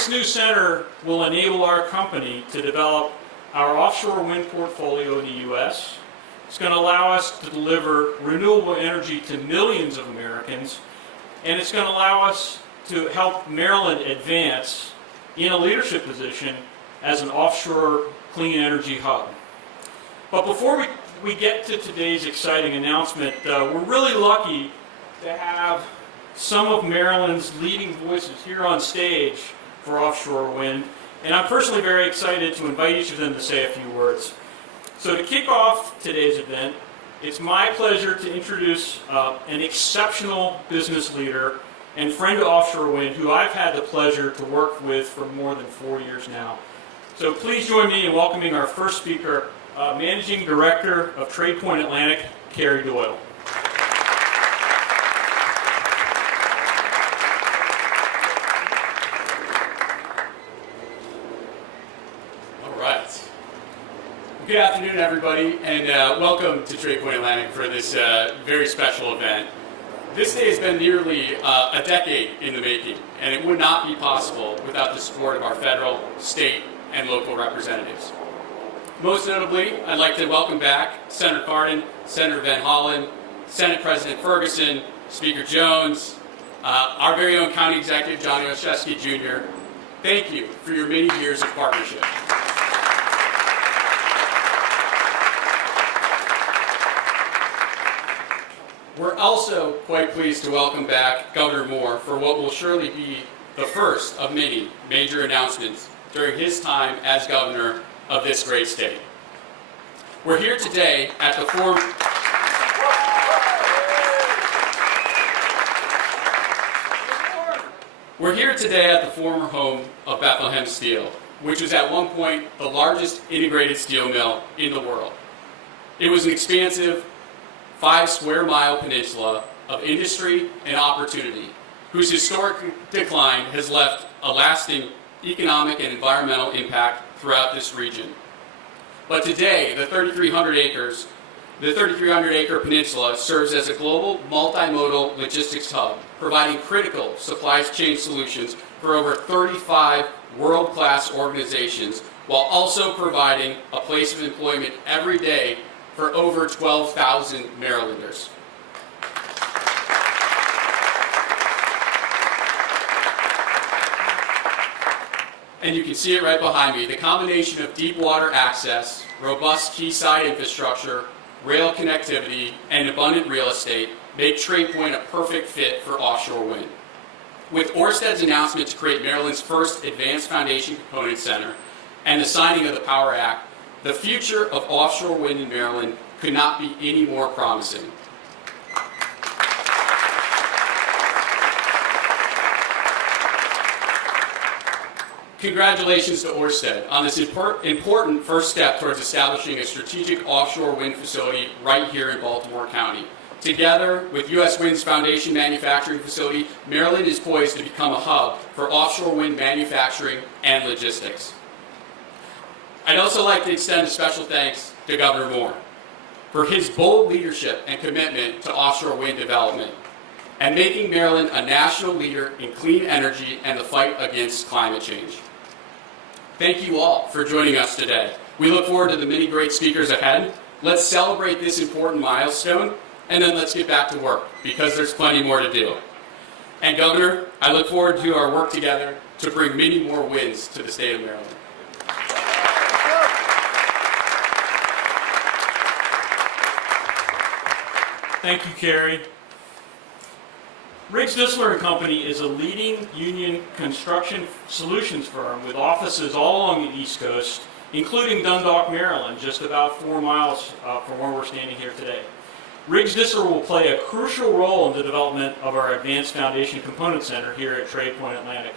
This new center will enable our company to develop our offshore wind portfolio in the U.S. It's going to allow us to deliver renewable energy to millions of Americans, and it's going to allow us to help Maryland advance in a leadership position as an offshore clean energy hub. But before we get to today's exciting announcement, we're really lucky to have some of Maryland's leading voices here on stage for offshore wind, and I'm personally very excited to invite each of them to say a few words. So to kick off today's event, it's my pleasure to introduce an exceptional business leader and friend to offshore wind who I've had the pleasure to work with for more than 4 years now. So please join me in welcoming our first speaker, Managing Director of TradePoint Atlantic, Carrie Doyle. Good afternoon, everybody, and welcome to TradePoint Atlantic for this very special event. This day has been nearly a decade in the making, and it would not be possible without the support of our federal, state, and local representatives. Most notably, I'd like to welcome back Senator Cardin, Senator Van Hollen, Senate President Ferguson, Speaker Jones, our very own County Executive Johnny Oshesky Jr. Thank you for your many years of partnership. We're also quite pleased to welcome back Governor Moore for what will surely be the first of many major announcements during his time as governor of this great state. We're here today at the former home of Bethlehem Steel, which was at one point the largest integrated steel mill in the world. It was an expansive 5-square-mile peninsula of industry and opportunity, whose historic decline has left a lasting economic and environmental impact throughout this region. But today, the 3,300-acre peninsula serves as a global multimodal logistics hub, providing critical supply chain solutions for over 35 world-class organizations, while also providing a place of employment every day for over 12,000 Marylanders. And you can see it right behind me. The combination of deep water access, robust quayside infrastructure, rail connectivity, and abundant real estate make TradePoint a perfect fit for offshore wind. With Orsted's announcement to create Maryland's first Advanced Foundation Component Center and the signing of the Power Act, the future of offshore wind in Maryland could not be any more promising. Congratulations to Ørsted on this important first step towards establishing a strategic offshore wind facility right here in Baltimore County. Together with U.S. Wind's foundation manufacturing facility, Maryland is poised to become a hub for offshore wind manufacturing and logistics. I'd also like to extend a special thanks to Governor Moore for his bold leadership and commitment to offshore wind development and making Maryland a national leader in clean energy and the fight against climate change. Thank you all for joining us today. We look forward to the many great speakers ahead. Let's celebrate this important milestone, and then let's get back to work, because there's plenty more to do. And Governor, I look forward to our work together to bring many more wins to the state of Maryland. Thank you, Carrie. Riggs Distler & Company is a leading union construction solutions firm with offices all along the East Coast, including Dundalk, Maryland, just about 4 miles from where we're standing here today. Riggs Distler will play a crucial role in the development of our Advanced Foundation Component Center here at TradePoint Atlantic.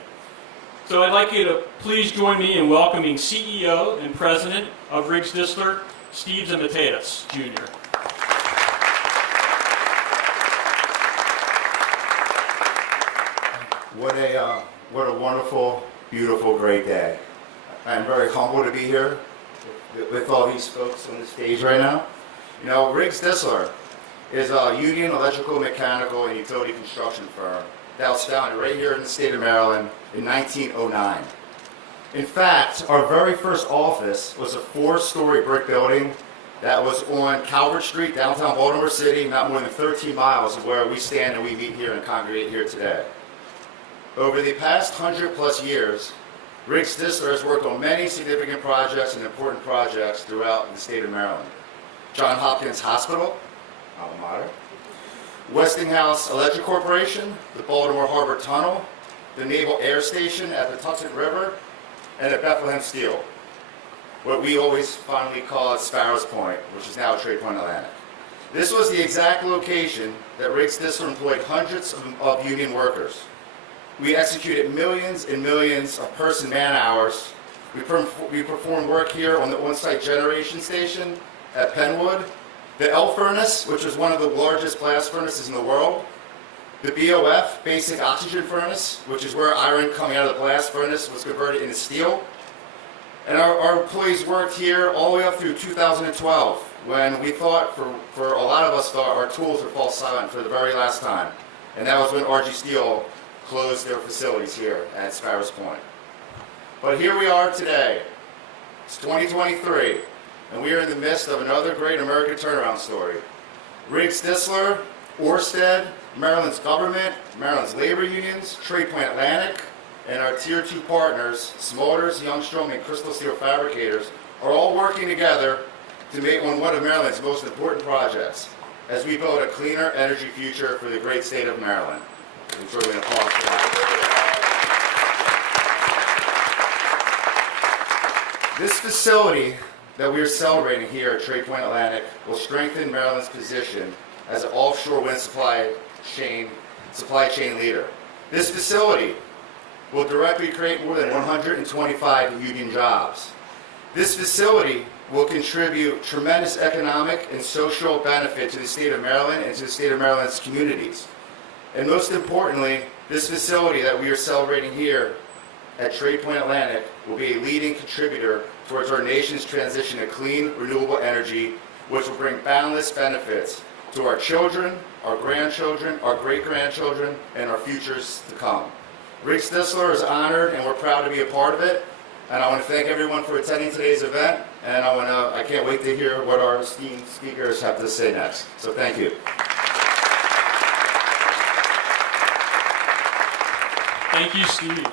So I'd like you to please join me in welcoming CEO and President of Riggs Distler, Steve Zimatatis, Jr. What a wonderful, beautiful, great day. I'm very humbled to be here with all these folks on the stage right now. You know, Riggs Distler is a union electrical, mechanical, and utility construction firm that was founded right here in the state of Maryland in 1909. In fact, our very first office was a 4-story brick building that was on Calvert Street, downtown Baltimore City, not more than 13 miles of where we stand and we meet here and congregate here today. Over the past 100+ years, Riggs Distler has worked on many significant projects and important projects throughout the state of Maryland. Johns Hopkins Hospital, alma mater, Westinghouse Electric Corporation, the Baltimore Harbor Tunnel, the Naval Air Station at the Tucson River, and at Bethlehem Steel, what we always fondly call Sparrows Point, which is now Trade Point Atlantic. This was the exact location that Riggs Distler employed hundreds of union workers. We executed millions and millions of man-hours. We performed work here on the on-site generation station at Penwood, the L furnace, which is one of the largest blast furnaces in the world, the BOF, basic oxygen furnace, which is where iron coming out of the blast furnace was converted into steel. And our employees worked here all the way up through 2012, when we thought, for a lot of us, thought our tools would fall silent for the very last time. And that was when RG Steel closed their facilities here at Sparrows Point. But here we are today. It's 2023, and we are in the midst of another great American turnaround story. Riggs Distler, Orsted, Maryland's government, Maryland's labor unions, Trade Point Atlantic, and our Tier 2 partners, Smulders, Youngstrom, and Crystal Steel Fabricators, are all working together to make one of Maryland's most important projects as we build a cleaner energy future for the great state of Maryland. I'm sure we're going to pause for that. This facility that we are celebrating here at Trade Point Atlantic will strengthen Maryland's position as an offshore wind supply chain leader. This facility will directly create more than 125 union jobs. This facility will contribute tremendous economic and social benefit to the state of Maryland and to the state of Maryland's communities. And most importantly, this facility that we are celebrating here at Trade Point Atlantic will be a leading contributor towards our nation's transition to clean, renewable energy, which will bring boundless benefits to our children, our grandchildren, our great-grandchildren, and our futures to come. Riggs Distler is honored, and we're proud to be a part of it. And I want to thank everyone for attending today's event, and I can't wait to hear what our esteemed speakers have to say next. So thank you. Thank you, Steve.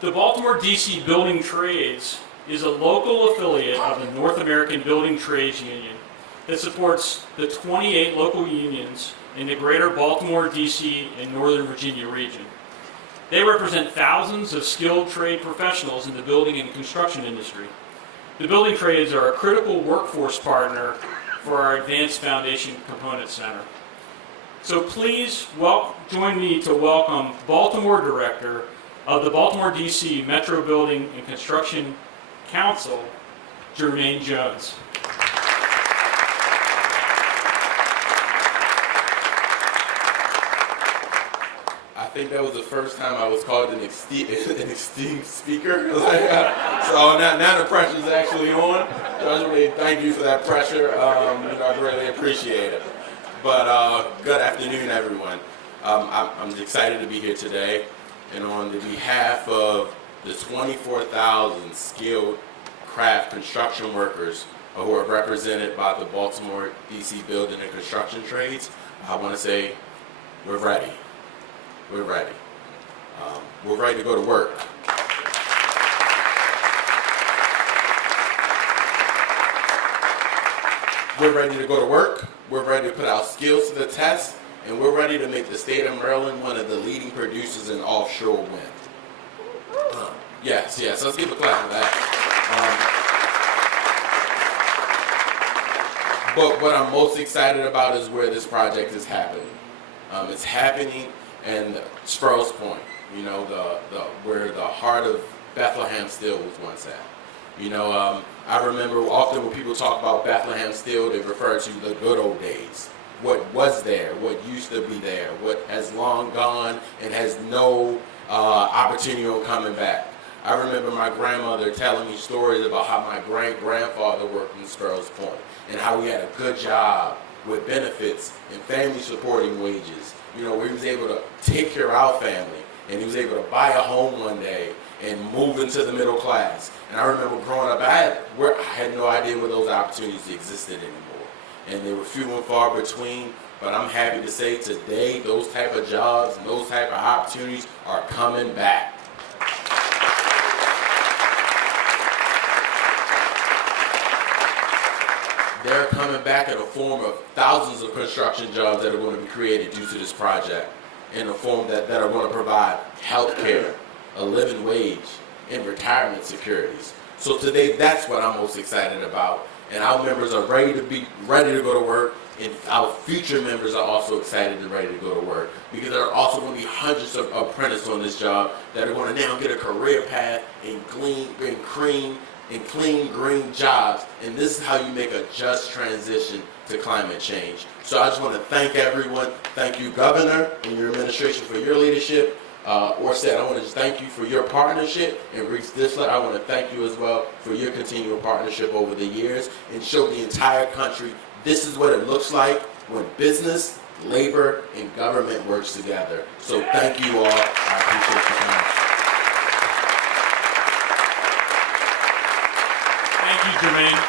The Baltimore, D.C. Building Trades is a local affiliate of the North American Building Trades Union that supports the 28 local unions in the greater Baltimore, D.C., and Northern Virginia region. They represent thousands of skilled trade professionals in the building and construction industry. The building trades are a critical workforce partner for our Advanced Foundation Component Center. So please join me to welcome Baltimore Director of the Baltimore, D.C. Metro Building and Construction Council, Jermaine Jones. I think that was the first time I was called an esteemed speaker. So now the pressure's actually on. So I just really thank you for that pressure. I really appreciate it. But good afternoon, everyone. I'm excited to be here today, and on the behalf of the 24,000 skilled craft construction workers who are represented by the Baltimore, D.C. Building and Construction Trades, I want to say we're ready. We're ready. We're ready to go to work. We're ready to go to work. We're ready to put our skills to the test, and we're ready to make the state of Maryland one of the leading producers in offshore wind. Yes, let's give a clap for that. But what I'm most excited about is where this project is happening. It's happening in Sparrows Point, where the heart of Bethlehem Steel was once at. I remember often when people talk about Bethlehem Steel, they refer to the good old days. What was there, what used to be there, what has long gone and has no opportunity of coming back. I remember my grandmother telling me stories about how my great-grandfather worked in Sparrows Point and how he had a good job with benefits and family supporting wages. You know, where he was able to take care of our family, and he was able to buy a home one day and move into the middle class. And I remember growing up, I had no idea where those opportunities existed anymore. And they were few and far between, but I'm happy to say today those type of jobs and those type of opportunities are coming back. They're coming back in the form of thousands of construction jobs that are going to be created due to this project, in the form that are going to provide health care, a living wage, and retirement securities. So today, that's what I'm most excited about. And our members are ready to go to work, and our future members are also excited and ready to go to work, because there are also going to be hundreds of apprentices on this job that are going to now get a career path in clean, green jobs. And this is how you make a just transition to climate change. So I just want to thank everyone. Thank you, Governor, and your administration for your leadership. Orsted, I want to just thank you for your partnership. And Distler, I want to thank you as well for your continual partnership over the years, and show the entire country this is what it looks like when business, labor, and government works together. So thank you all. I appreciate your time. Thank you, Jermaine.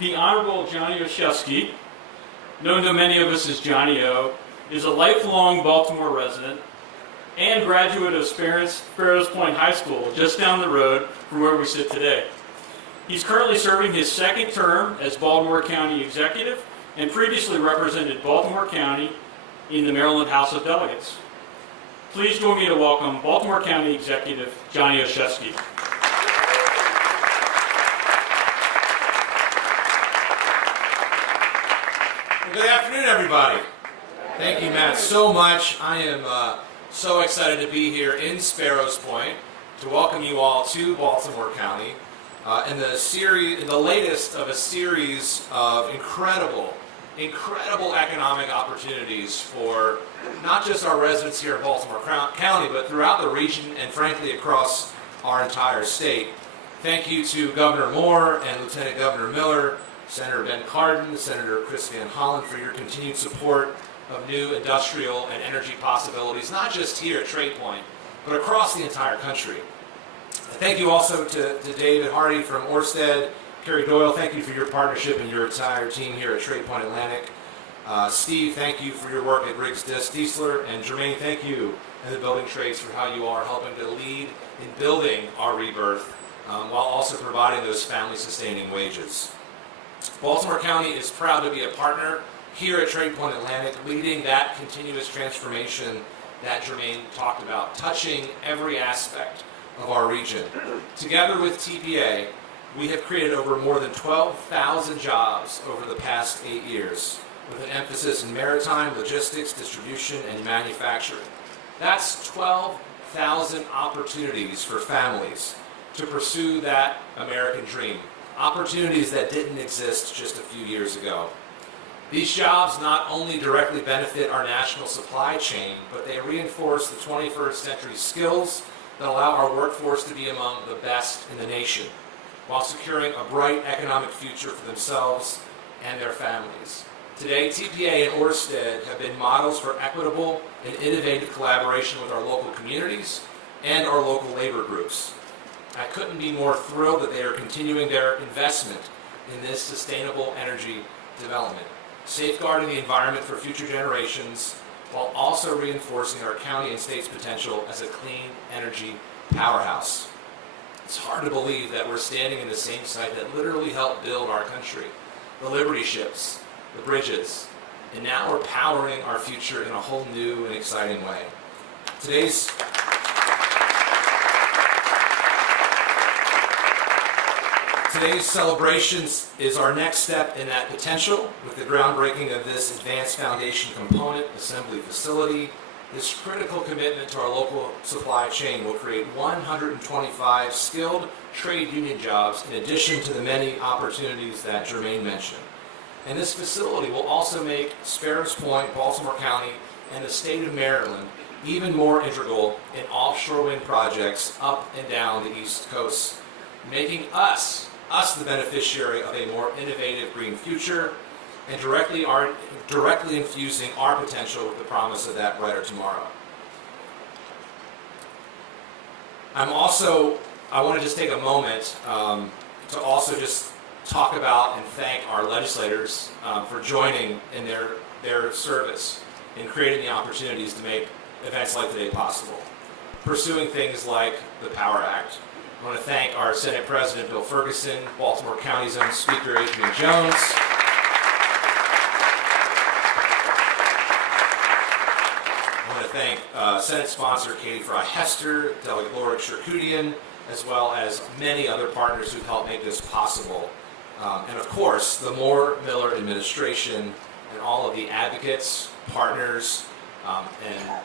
The Honorable Johnny Oshesky, known to many of us as Johnny O, is a lifelong Baltimore resident and graduate of Sparrows Point High School, just down the road from where we sit today. He's currently serving his second term as Baltimore County Executive, and previously represented Baltimore County in the Maryland House of Delegates. Please join me to welcome Baltimore County Executive Johnny Oshesky. Good afternoon, everybody. Thank you, Matt, so much. I am so excited to be here in Sparrows Point to welcome you all to Baltimore County in the latest of a series of incredible economic opportunities for not just our residents here in Baltimore County, but throughout the region and frankly across our entire state. Thank you to Governor Moore and Lieutenant Governor Miller, Senator Ben Cardin, Senator Chris Van Hollen for your continued support of new industrial and energy possibilities, not just here at Trade Point, but across the entire country. Thank you also to David Hardy from Orsted. Kerry Doyle, thank you for your partnership and your entire team here at Trade Point Atlantic. Steve, thank you for your work at Riggs Distler. And Jermaine, thank you and the building trades for how you are helping to lead in building our rebirth while also providing those family-sustaining wages. Baltimore County is proud to be a partner here at Trade Point Atlantic, leading that continuous transformation that Jermaine talked about, touching every aspect of our region. Together with TPA, we have created over more than 12,000 jobs over the past 8 years, with an emphasis in maritime, logistics, distribution, and manufacturing. That's 12,000 opportunities for families to pursue that American dream, opportunities that didn't exist just a few years ago. These jobs not only directly benefit our national supply chain, but they reinforce the 21st century skills that allow our workforce to be among the best in the nation, while securing a bright economic future for themselves and their families. Today, TPA and Ørsted have been models for equitable and innovative collaboration with our local communities and our local labor groups. I couldn't be more thrilled that they are continuing their investment in this sustainable energy development, safeguarding the environment for future generations, while also reinforcing our county and state's potential as a clean energy powerhouse. It's hard to believe that we're standing in the same site that literally helped build our country, the Liberty ships, the bridges, and now we're powering our future in a whole new and exciting way. Today's celebration is our next step in that potential with the groundbreaking of this advanced foundation component assembly facility. This critical commitment to our local supply chain will create 125 skilled trade union jobs in addition to the many opportunities that Jermaine mentioned. And this facility will also make Sparrows Point, Baltimore County, and the state of Maryland even more integral in offshore wind projects up and down the East Coast, making us the beneficiary of a more innovative green future and directly infusing our potential with the promise of that brighter tomorrow. I want to just take a moment to also just talk about and thank our legislators for joining in their service in creating the opportunities to make events like today possible, pursuing things like the Power Act. I want to thank our Senate President Bill Ferguson, Baltimore County's own Speaker Adrian Jones, I want to thank Senate sponsor Katie Fry-Hester, Delegate Laura Charkoudian, as well as many other partners who've helped make this possible. And of course, the Moore-Miller administration and all of the advocates, partners, and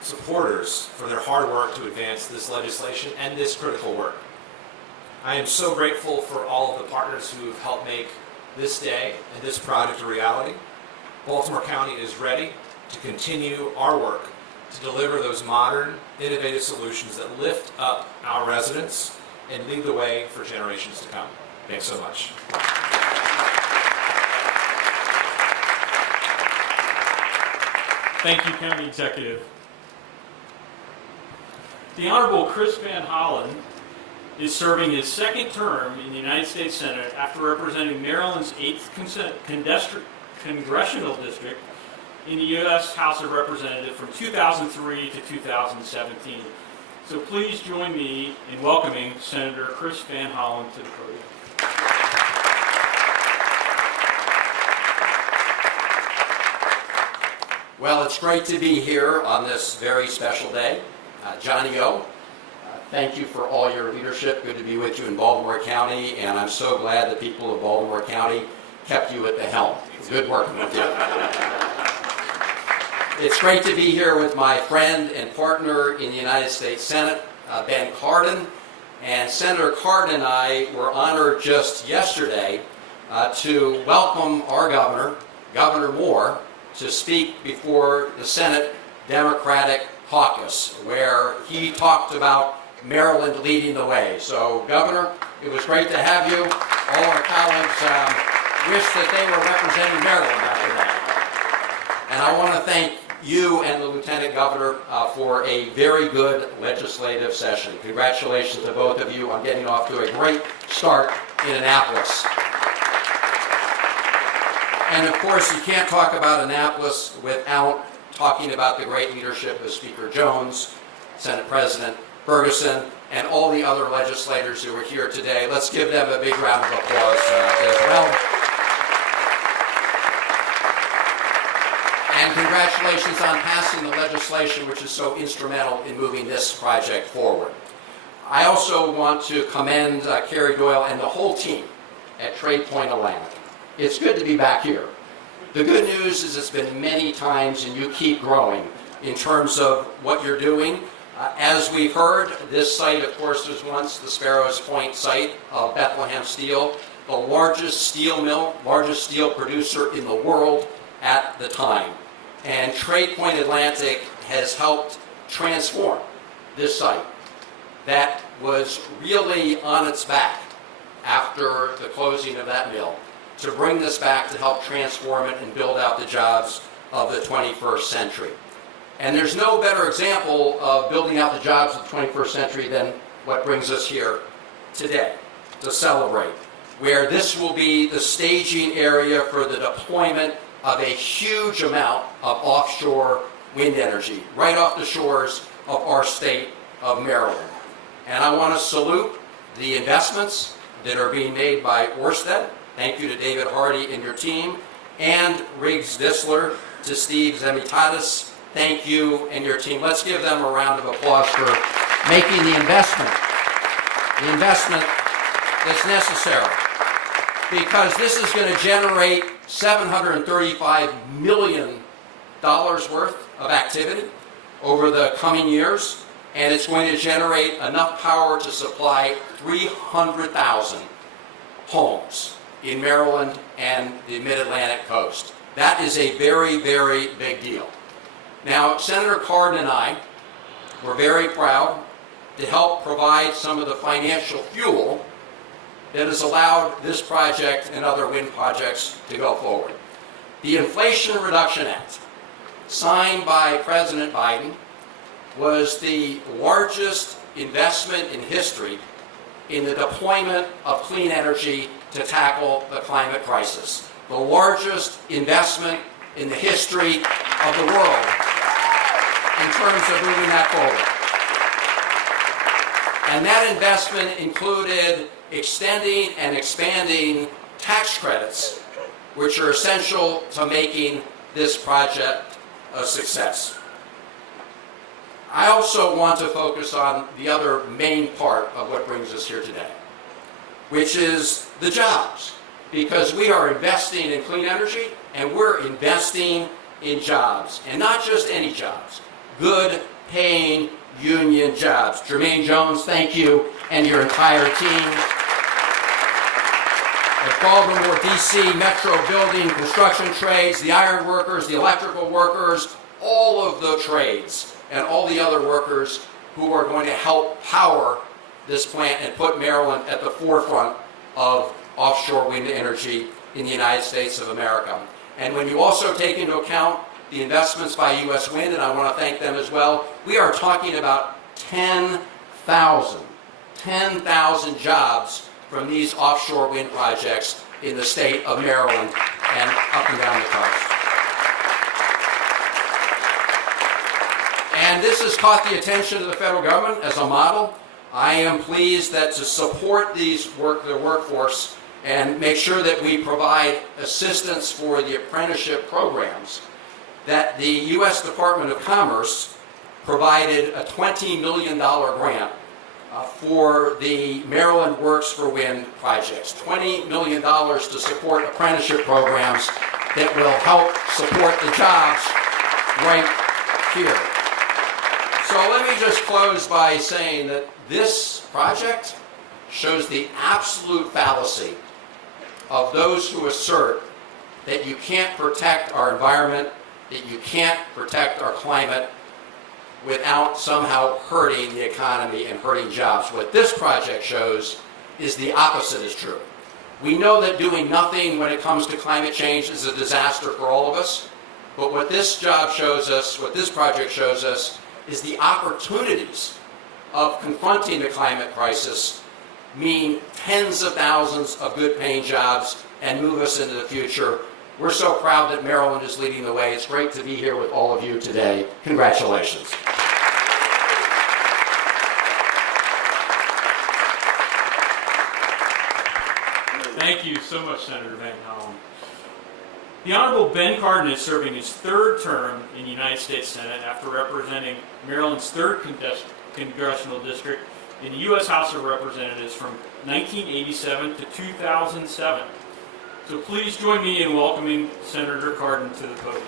supporters for their hard work to advance this legislation and this critical work. I am so grateful for all of the partners who have helped make this day and this project a reality. Baltimore County is ready to continue our work to deliver those modern, innovative solutions that lift up our residents and lead the way for generations to come. Thanks so much. Thank you, County Executive. The Honorable Chris Van Hollen is serving his second term in the United States Senate after representing Maryland's 8th Congressional District in the U.S. House of Representatives from 2003 to 2017. So please join me in welcoming Senator Chris Van Hollen to the podium. Well, it's great to be here on this very special day. Johnny O, thank you for all your leadership. Good to be with you in Baltimore County, and I'm so glad the people of Baltimore County kept you at the helm. Good working with you. It's great to be here with my friend and partner in the United States Senate, Ben Cardin. And Senator Cardin and I were honored just yesterday to welcome our governor, Governor Moore, to speak before the Senate Democratic Caucus, where he talked about Maryland leading the way. So, Governor, it was great to have you. All our colleagues wish that they were representing Maryland after that. And I want to thank you and the Lieutenant Governor for a very good legislative session. Congratulations to both of you on getting off to a great start in Annapolis. And of course, you can't talk about Annapolis without talking about the great leadership of Speaker Jones, Senate President Ferguson, and all the other legislators who are here today. Let's give them a big round of applause as well. And congratulations on passing the legislation which is so instrumental in moving this project forward. I also want to commend Carrie Doyle and the whole team at Trade Point Atlantic. It's good to be back here. The good news is it's been many times and you keep growing in terms of what you're doing. As we've heard, this site, of course, was once the Sparrows Point site of Bethlehem Steel, the largest steel mill, largest steel producer in the world at the time. And Trade Point Atlantic has helped transform this site that was really on its back after the closing of that mill, to bring this back to help transform it and build out the jobs of the 21st century. And there's no better example of building out the jobs of the 21st century than what brings us here today to celebrate, where this will be the staging area for the deployment of a huge amount of offshore wind energy right off the shores of our state of Maryland. And I want to salute the investments that are being made by Orsted. Thank you to David Hardy and your team, and Riggs Distler, to Steve Zemitatis. Thank you and your team. Let's give them a round of applause for making the investment that's necessary, because this is going to generate $735 million worth of activity over the coming years, and it's going to generate enough power to supply 300,000 homes in Maryland and the mid-Atlantic coast. That is a very, very big deal. Now, Senator Cardin and I were very proud to help provide some of the financial fuel that has allowed this project and other wind projects to go forward. The Inflation Reduction Act, signed by President Biden, was the largest investment in history in the deployment of clean energy to tackle the climate crisis. The largest investment in the history of the world in terms of moving that forward. And that investment included extending and expanding tax credits, which are essential to making this project a success. I also want to focus on the other main part of what brings us here today, which is the jobs. Because we are investing in clean energy, and we're investing in jobs. And not just any jobs, good paying union jobs. Jermaine Jones, thank you, and your entire team. At Baltimore, D.C., Metro Building, construction trades, the iron workers, the electrical workers, all of the trades, and all the other workers who are going to help power this plant and put Maryland at the forefront of offshore wind energy in the United States of America. And when you also take into account the investments by U.S. Wind, and I want to thank them as well, we are talking about 10,000 jobs from these offshore wind projects in the state of Maryland and up and down the coast. And this has caught the attention of the federal government as a model. I am pleased that to support the workforce and make sure that we provide assistance for the apprenticeship programs, that the U.S. Department of Commerce provided a $20 million grant for the Maryland Works for Wind projects. $20 million to support apprenticeship programs that will help support the jobs right here. So let me just close by saying that this project shows the absolute fallacy of those who assert that you can't protect our environment, that you can't protect our climate without somehow hurting the economy and hurting jobs. What this project shows is the opposite is true. We know that doing nothing when it comes to climate change is a disaster for all of us, but what this job shows us, what this project shows us, is the opportunities of confronting the climate crisis mean tens of thousands of good-paying jobs and move us into the future. We're so proud that Maryland is leading the way. It's great to be here with all of you today. Congratulations. Thank you so much, Senator Van Hollen. The Honorable Ben Cardin is serving his third term in the United States Senate after representing Maryland's 3rd congressional district in the U.S. House of Representatives from 1987 to 2007. So please join me in welcoming Senator Cardin to the podium.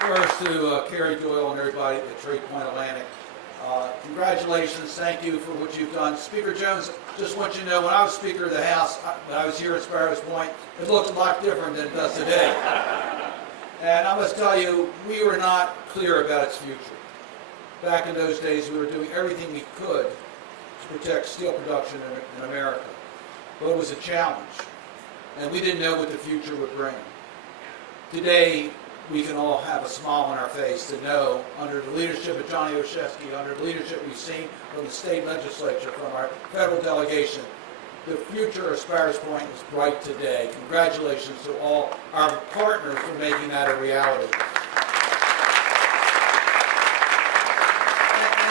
First to Carrie Doyle and everybody at Trade Point Atlantic. Congratulations, thank you for what you've done. Speaker Jones, just want you to know, when I was Speaker of the House, when I was here at Sparrows Point, it looked a lot different than it does today. And I must tell you, we were not clear about its future. Back in those days, we were doing everything we could to protect steel production in America. But it was a challenge, and we didn't know what the future would bring. Today, we can all have a smile on our face to know, under the leadership of Johnny Olszewski, under the leadership we've seen from the state legislature, from our federal delegation, the future of Sparrows Point is bright today. Congratulations to all our partners for making that a reality. And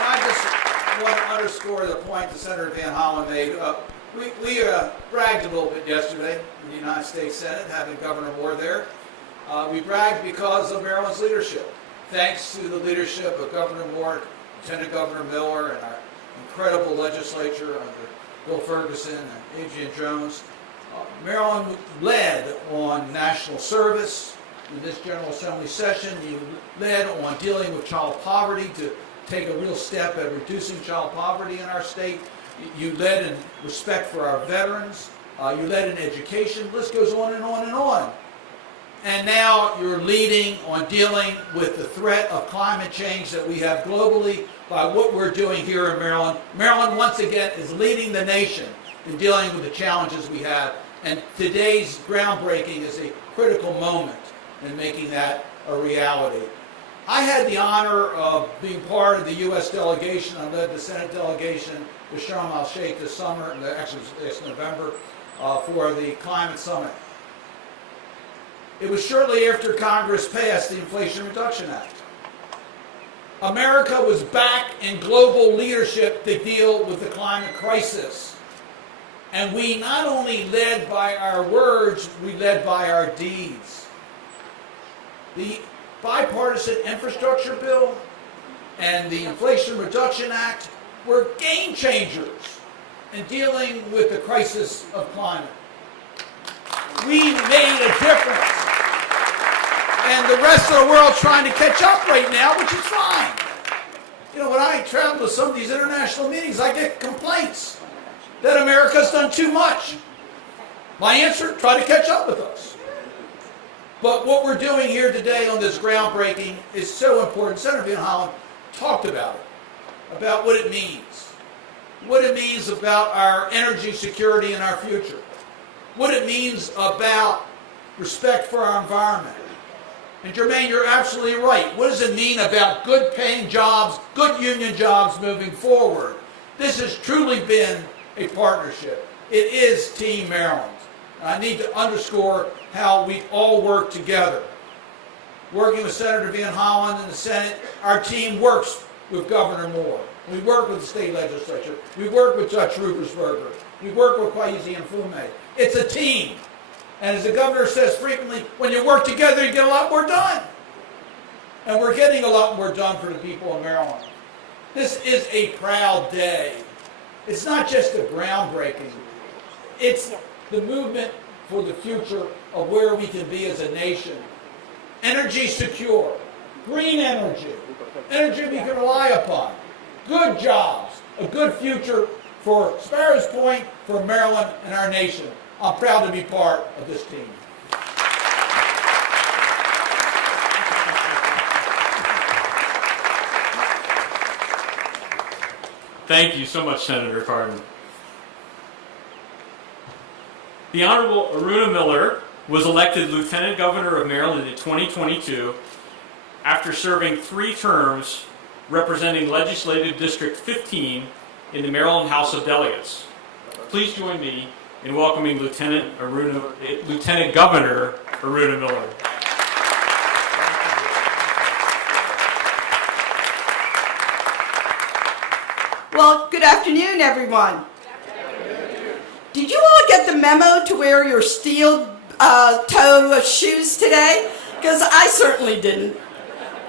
I just want to underscore the point that Senator Van Hollen made. We bragged a little bit yesterday in the United States Senate, having Governor Moore there. We bragged because of Maryland's leadership. Thanks to the leadership of Governor Moore, Lieutenant Governor Miller, and our incredible legislature under Bill Ferguson and Adrian Jones, Maryland led on national service in this General Assembly session. You led on dealing with child poverty to take a real step at reducing child poverty in our state. You led in respect for our veterans. You led in education. The list goes on and on and on. and now you're leading on dealing with the threat of climate change that we have globally by what we're doing here in Maryland. Maryland, once again, is leading the nation in dealing with the challenges we have, and today's groundbreaking is a critical moment in making that a reality. I had the honor of being part of the U.S. delegation. I led the Senate delegation to Sharm el-Sheikh this summer, actually this November, for the climate summit. It was shortly after Congress passed the Inflation Reduction Act. America was back in global leadership to deal with the climate crisis. And we not only led by our words, we led by our deeds. The bipartisan infrastructure bill and the Inflation Reduction Act were game changers in dealing with the crisis of climate. We made a difference. And the rest of the world's trying to catch up right now, which is fine. You know, when I travel to some of these international meetings, I get complaints that America's done too much. My answer, try to catch up with us. But what we're doing here today on this groundbreaking is so important. Senator Van Hollen talked about it, about what it means about our energy security and our future, what it means about respect for our environment. And Jermaine, you're absolutely right. What does it mean about good paying jobs, good union jobs moving forward? This has truly been a partnership. It is Team Maryland. And I need to underscore how we all work together. Working with Senator Van Hollen in the Senate, our team works with Governor Moore. We work with the state legislature. We work with Judge Rupersberger. We work with Kwesi Mfume. It's a team. And as the governor says frequently, when you work together, you get a lot more done. And we're getting a lot more done for the people of Maryland. This is a proud day. It's not just a groundbreaking. It's the movement for the future of where we can be as a nation. Energy secure, green energy, energy we can rely upon, good jobs, a good future for Sparrows Point, for Maryland, and our nation. I'm proud to be part of this team. Thank you so much, Senator Cardin. The Honorable Aruna Miller was elected Lieutenant Governor of Maryland in 2022 after serving 3 terms representing Legislative District 15 in the Maryland House of Delegates. Please join me in welcoming Lieutenant Governor Aruna Miller. Well, good afternoon, everyone. Did you all get the memo to wear your steel toe shoes today? Because I certainly didn't.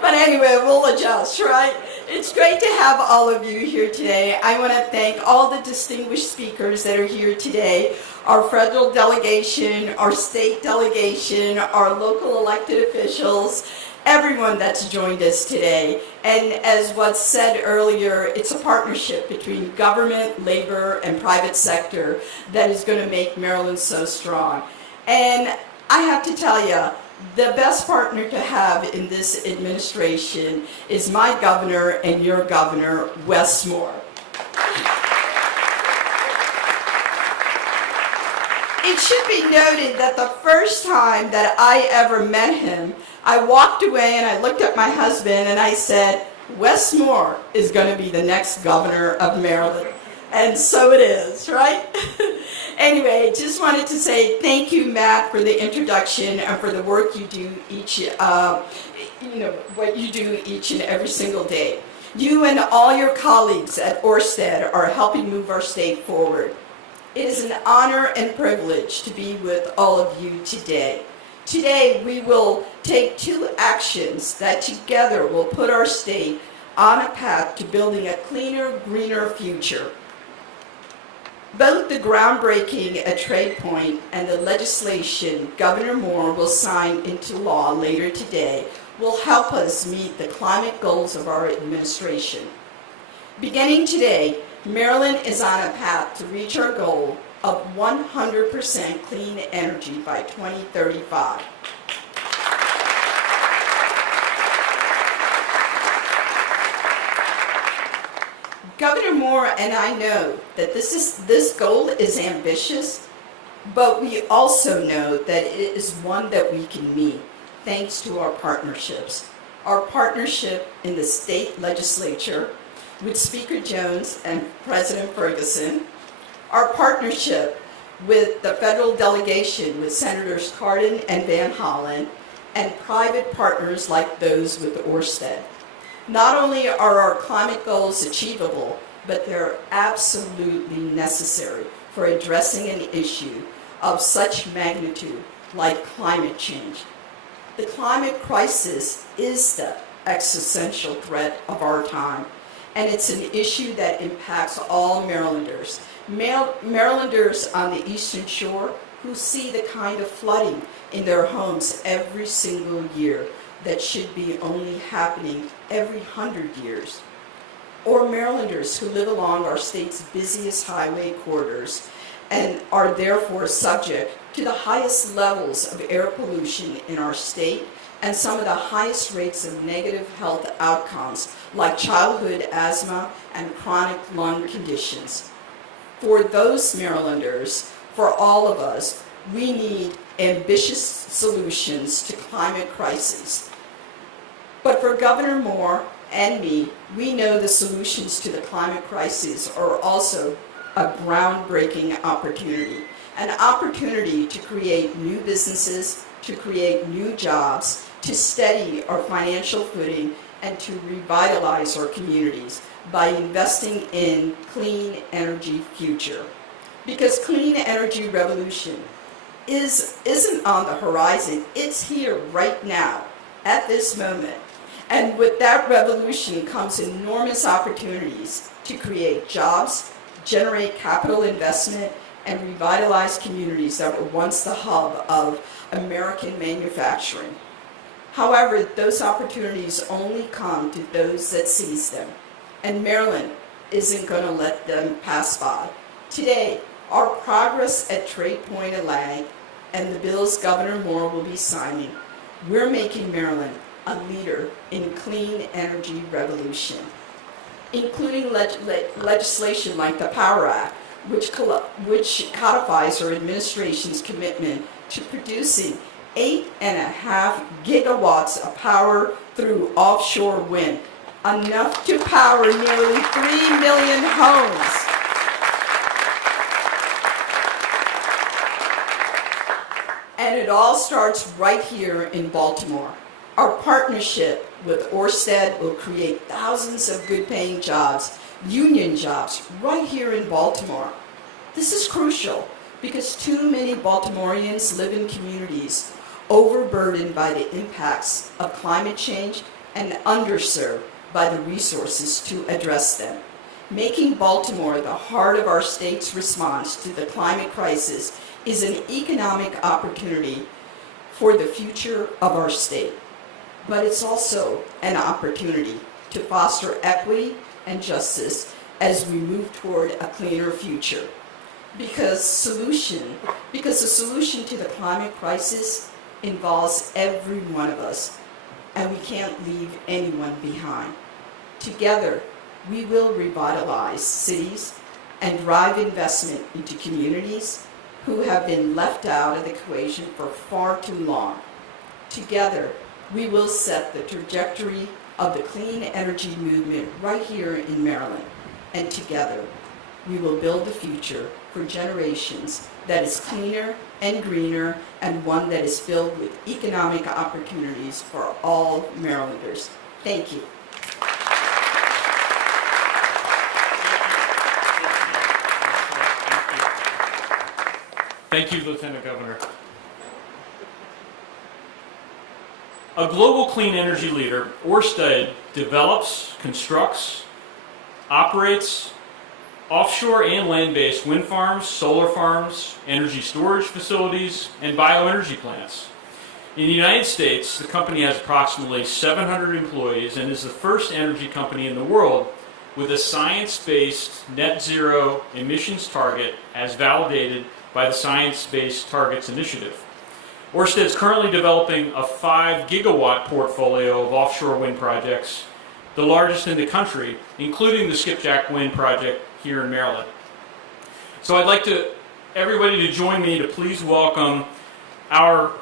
But anyway, we'll adjust, right? It's great to have all of you here today. I want to thank all the distinguished speakers that are here today, our federal delegation, our state delegation, our local elected officials, everyone that's joined us today. And as was said earlier, it's a partnership between government, labor, and private sector that is going to make Maryland so strong. And I have to tell you, the best partner to have in this administration is my governor and your governor, Wes Moore. It should be noted that the first time that I ever met him, I walked away and I looked at my husband and I said, Wes Moore is going to be the next governor of Maryland. And so it is, right? Anyway, just wanted to say thank you, Matt, for the introduction and for the work you do what you do each and every single day. You and all your colleagues at Orsted are helping move our state forward. It is an honor and privilege to be with all of you today. Today, we will take 2 actions that together will put our state on a path to building a cleaner, greener future. Both the groundbreaking at Trade Point and the legislation Governor Moore will sign into law later today will help us meet the climate goals of our administration. Beginning today, Maryland is on a path to reach our goal of 100% clean energy by 2035. Governor Moore and I know that this goal is ambitious, but we also know that it is one that we can meet thanks to our partnerships. Our partnership in the state legislature with Speaker Jones and President Ferguson, our partnership with the federal delegation with Senators Cardin and Van Hollen, and private partners like those with Orsted. Not only are our climate goals achievable, but they're absolutely necessary for addressing an issue of such magnitude like climate change. The climate crisis is the existential threat of our time, and it's an issue that impacts all Marylanders. Marylanders on the Eastern Shore who see the kind of flooding in their homes every single year that should be only happening every 100 years. Or Marylanders who live along our state's busiest highway corridors and are therefore subject to the highest levels of air pollution in our state and some of the highest rates of negative health outcomes like childhood asthma and chronic lung conditions. For those Marylanders, for all of us, we need ambitious solutions to climate crises. But for Governor Moore and me, we know the solutions to the climate crisis are also a groundbreaking opportunity, an opportunity to create new businesses, to create new jobs, to steady our financial footing, and to revitalize our communities by investing in clean energy future. Because clean energy revolution isn't on the horizon, it's here right now, at this moment. And with that revolution comes enormous opportunities to create jobs, generate capital investment, and revitalize communities that were once the hub of American manufacturing. However, those opportunities only come to those that seize them, and Maryland isn't going to let them pass by. Today, our progress at Trade Point Atlantic and the bills Governor Moore will be signing, we're making Maryland a leader in clean energy revolution, including legislation like the Power Act, which codifies our administration's commitment to producing 8.5 gigawatts of power through offshore wind, enough to power nearly 3 million homes. And it all starts right here in Baltimore. Our partnership with Orsted will create thousands of good-paying jobs, union jobs, right here in Baltimore. This is crucial because too many Baltimoreans live in communities overburdened by the impacts of climate change and underserved by the resources to address them. Making Baltimore the heart of our state's response to the climate crisis is an economic opportunity for the future of our state. But it's also an opportunity to foster equity and justice as we move toward a cleaner future. Because the solution to the climate crisis involves every one of us, and we can't leave anyone behind. Together, we will revitalize cities and drive investment into communities who have been left out of the equation for far too long. Together, we will set the trajectory of the clean energy movement right here in Maryland. And together, we will build the future for generations that is cleaner and greener and one that is filled with economic opportunities for all Marylanders. Thank you. Thank you, Lieutenant Governor. A global clean energy leader, Ørsted develops, constructs, operates offshore and land-based wind farms, solar farms, energy storage facilities, and bioenergy plants. In the United States, the company has approximately 700 employees and is the first energy company in the world with a science-based net zero emissions target as validated by the Science Based Targets Initiative. Ørsted is currently developing a 5 gigawatt portfolio of offshore wind projects the largest in the country, including the Skipjack Wind project here in Maryland. So I'd like everybody to join me to please welcome our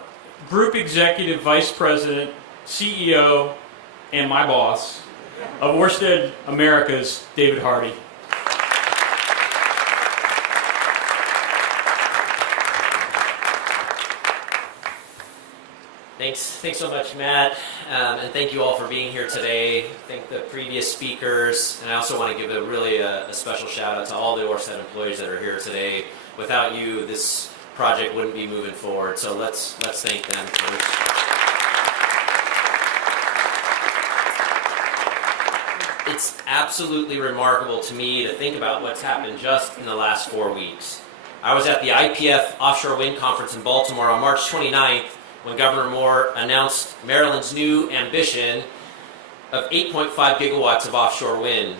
Group Executive Vice President, CEO, and my boss of Orsted Americas, David Hardy. Thanks so much, Matt, and thank you all for being here today. Thank the previous speakers, and I also want to give a special shout out to all the Orsted employees that are here today. Without you, this project wouldn't be moving forward. So let's thank them first. It's absolutely remarkable to me to think about what's happened just in the last 4 weeks. I was at the IPF Offshore Wind Conference in Baltimore on March 29th when Governor Moore announced Maryland's new ambition of 8.5 gigawatts of offshore wind.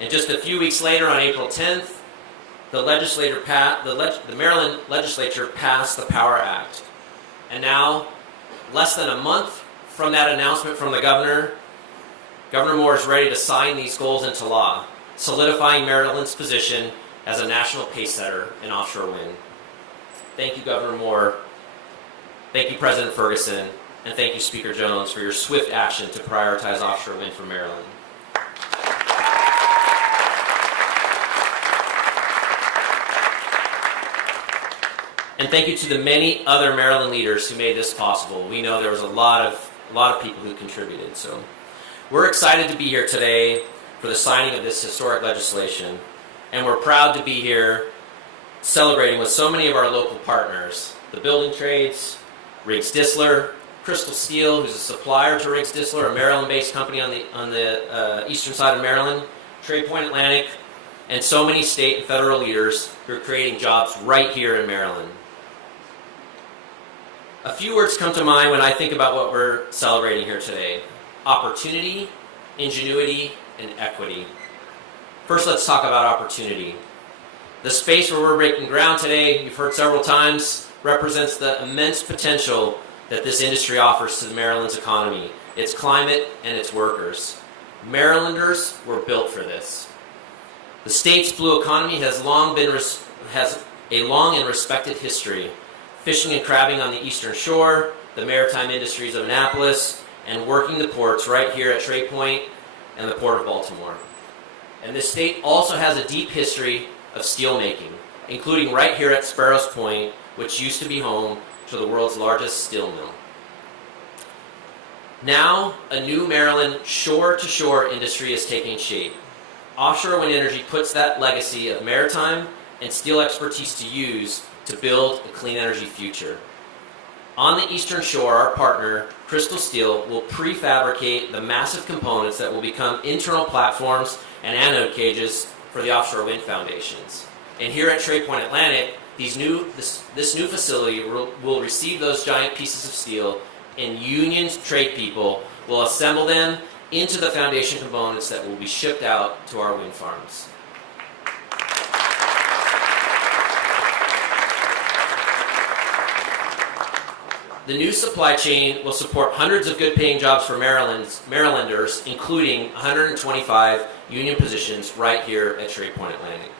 And just a few weeks later, on April 10th, the Maryland legislature passed the Power Act. And now, less than a month from that announcement from the governor, Governor Moore is ready to sign these goals into law, solidifying Maryland's position as a national pacesetter in offshore wind. Thank you, Governor Moore. Thank you, President Ferguson. And thank you, Speaker Jones, for your swift action to prioritize offshore wind for Maryland. And thank you to the many other Maryland leaders who made this possible. We know there was a lot of people who contributed. So we're excited to be here today for the signing of this historic legislation. And we're proud to be here celebrating with so many of our local partners, the building trades, Riggs Distler, Crystal Steel, who's a supplier to Riggs Distler, a Maryland-based company on the eastern side of Maryland, Trade Point Atlantic, and so many state and federal leaders who are creating jobs right here in Maryland. A few words come to mind when I think about what we're celebrating here today: opportunity, ingenuity, and equity. First, let's talk about opportunity. The space where we're breaking ground today, you've heard several times, represents the immense potential that this industry offers to Maryland's economy, its climate, and its workers. Marylanders were built for this. The state's blue economy has a long and respected history. Fishing and crabbing on the eastern shore, the maritime industries of Annapolis, and working the ports right here at Trade Point and the Port of Baltimore. And this state also has a deep history of steelmaking, including right here at Sparrows Point, which used to be home to the world's largest steel mill. Now, a new Maryland shore-to-shore industry is taking shape. Offshore wind energy puts that legacy of maritime and steel expertise to use to build a clean energy future. On the eastern shore, our partner, Crystal Steel, will prefabricate the massive components that will become internal platforms and anode cages for the offshore wind foundations. And here at Trade Point Atlantic, this new facility will receive those giant pieces of steel, and union trade people will assemble them into the foundation components that will be shipped out to our wind farms. The new supply chain will support hundreds of good-paying jobs for Marylanders, including 125 union positions right here at Trade Point Atlantic.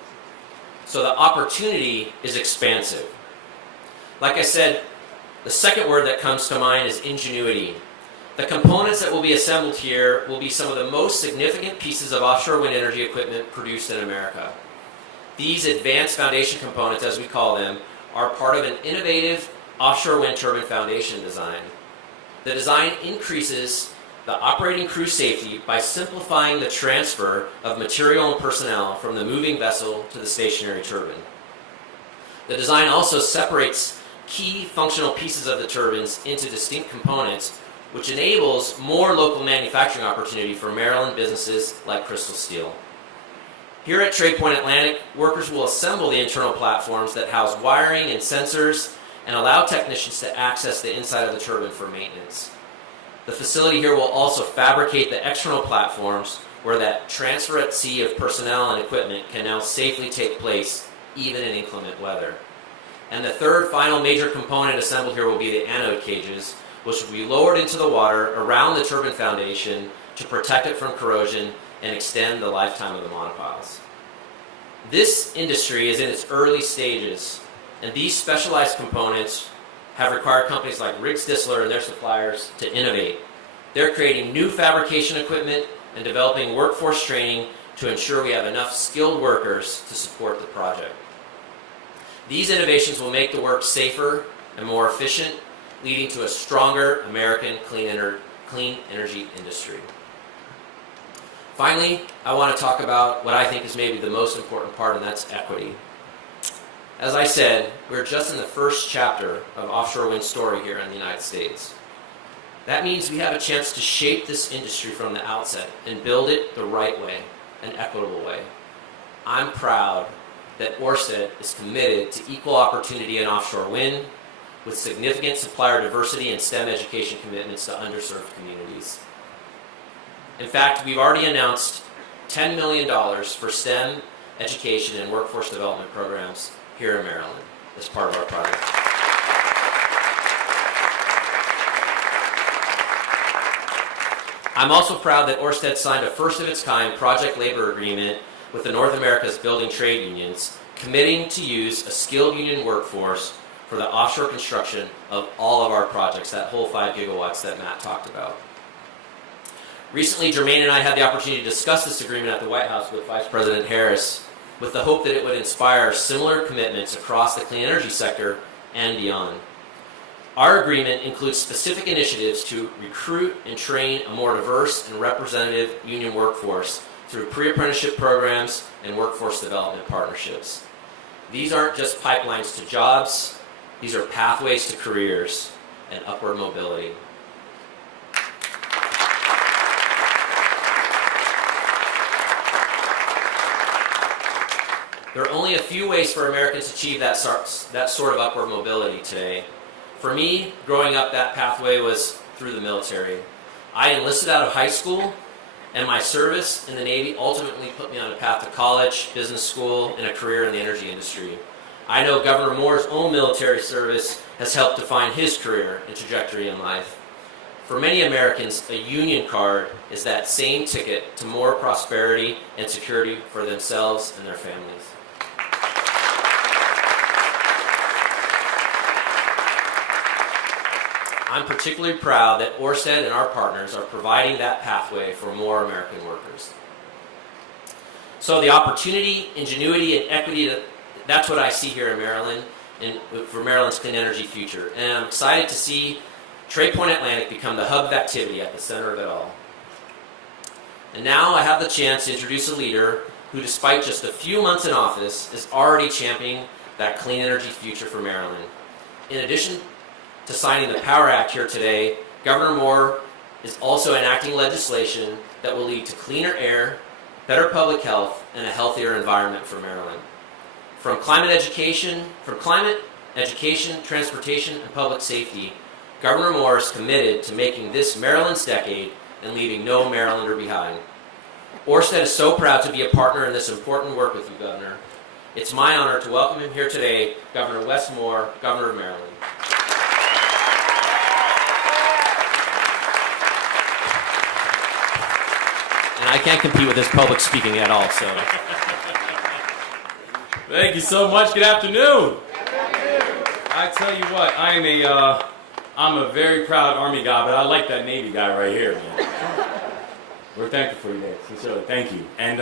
So the opportunity is expansive. Like I said, the second word that comes to mind is ingenuity. The components that will be assembled here will be some of the most significant pieces of offshore wind energy equipment produced in America. These advanced foundation components, as we call them, are part of an innovative offshore wind turbine foundation design. The design increases the operating crew safety by simplifying the transfer of material and personnel from the moving vessel to the stationary turbine. The design also separates key functional pieces of the turbines into distinct components, which enables more local manufacturing opportunity for Maryland businesses like Crystal Steel. Here at Trade Point Atlantic, workers will assemble the internal platforms that house wiring and sensors and allow technicians to access the inside of the turbine for maintenance. The facility here will also fabricate the external platforms where that transfer at sea of personnel and equipment can now safely take place even in inclement weather. And the third final major component assembled here will be the anode cages, which will be lowered into the water around the turbine foundation to protect it from corrosion and extend the lifetime of the monopiles. This industry is in its early stages, and these specialized components have required companies like Distler and their suppliers to innovate. They're creating new fabrication equipment and developing workforce training to ensure we have enough skilled workers to support the project. These innovations will make the work safer and more efficient, leading to a stronger American clean energy industry. Finally, I want to talk about what I think is maybe the most important part, and that's equity. As I said, we're just in the first chapter of offshore wind story here in the United States. That means we have a chance to shape this industry from the outset and build it the right way, an equitable way. I'm proud that Orsted is committed to equal opportunity in offshore wind, with significant supplier diversity and STEM education commitments to underserved communities. In fact, we've already announced $10 million for STEM education and workforce development programs here in Maryland as part of our project. I'm also proud that Ørsted signed a first-of-its-kind project labor agreement with the North America's building trade unions, committing to use a skilled union workforce for the offshore construction of all of our projects, that whole 5 gigawatts that Matt talked about. Recently, Jermaine and I had the opportunity to discuss this agreement at the White House with Vice President Harris, with the hope that it would inspire similar commitments across the clean energy sector and beyond. Our agreement includes specific initiatives to recruit and train a more diverse and representative union workforce through pre-apprenticeship programs and workforce development partnerships. These aren't just pipelines to jobs, these are pathways to careers and upward mobility. There are only a few ways for Americans to achieve that sort of upward mobility today. For me, growing up, that pathway was through the military. I enlisted out of high school, and my service in the Navy ultimately put me on a path to college, business school, and a career in the energy industry. I know Governor Moore's own military service has helped define his career and trajectory in life. For many Americans, a union card is that same ticket to more prosperity and security for themselves and their families. I'm particularly proud that Orsted and our partners are providing that pathway for more American workers. So the opportunity, ingenuity, and equity, that's what I see here in Maryland and for Maryland's clean energy future. And I'm excited to see Trade Point Atlantic become the hub of activity at the center of it all. And now I have the chance to introduce a leader who, despite just a few months in office, is already championing that clean energy future for Maryland. In addition to signing the Power Act here today, Governor Moore is also enacting legislation that will lead to cleaner air, better public health, and a healthier environment for Maryland. From climate education, transportation, and public safety, Governor Moore is committed to making this Maryland's decade and leaving no Marylander behind. Orsted is so proud to be a partner in this important work with you, Governor. It's my honor to welcome him here today, Governor Wes Moore, Governor of Maryland. And I can't compete with this public speaking at all, so. Thank you so much. Good afternoon. I tell you what, I'm a very proud Army guy, but I like that Navy guy right here, man. We're thankful for you, Dave. Sincerely, thank you. And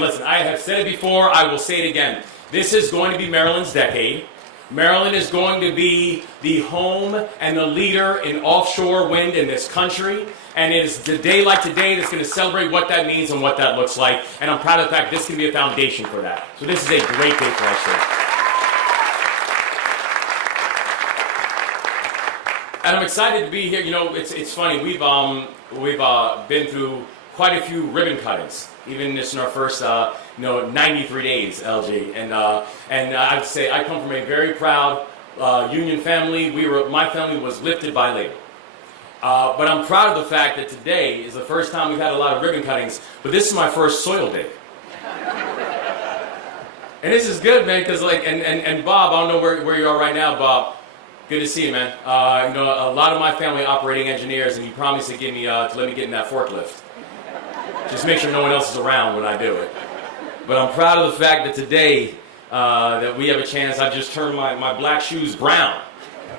listen, I have said it before, I will say it again. This is going to be Maryland's decade. Maryland is going to be the home and the leader in offshore wind in this country. And it is the day like today that's going to celebrate what that means and what that looks like. And I'm proud of the fact this can be a foundation for that. So this is a great day for our state. And I'm excited to be here. You know, it's funny. We've been through quite a few ribbon cuttings, even this in our first 93 days, LG. And I would say I come from a very proud union family. My family was lifted by labor. But I'm proud of the fact that today is the first time we've had a lot of ribbon cuttings, but this is my first soil dig. And this is good, man, because and Bob, I don't know where you are right now, Bob. Good to see you, man. A lot of my family operating engineers, and you promised to let me get in that forklift. Just make sure no one else is around when I do it. But I'm proud of the fact that today that we have a chance. I've just turned my black shoes brown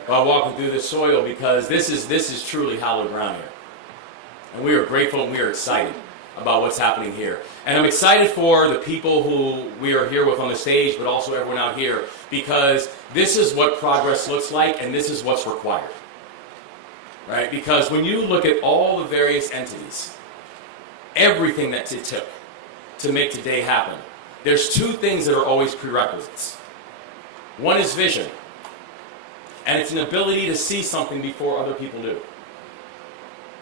by walking through this soil, because this is truly hallowed ground here. And we are grateful and we are excited about what's happening here. And I'm excited for the people who we are here with on the stage, but also everyone out here, because this is what progress looks like and this is what's required. Right? Because when you look at all the various entities, everything that it took to make today happen, there's two things that are always prerequisites. One is vision, and it's an ability to see something before other people do.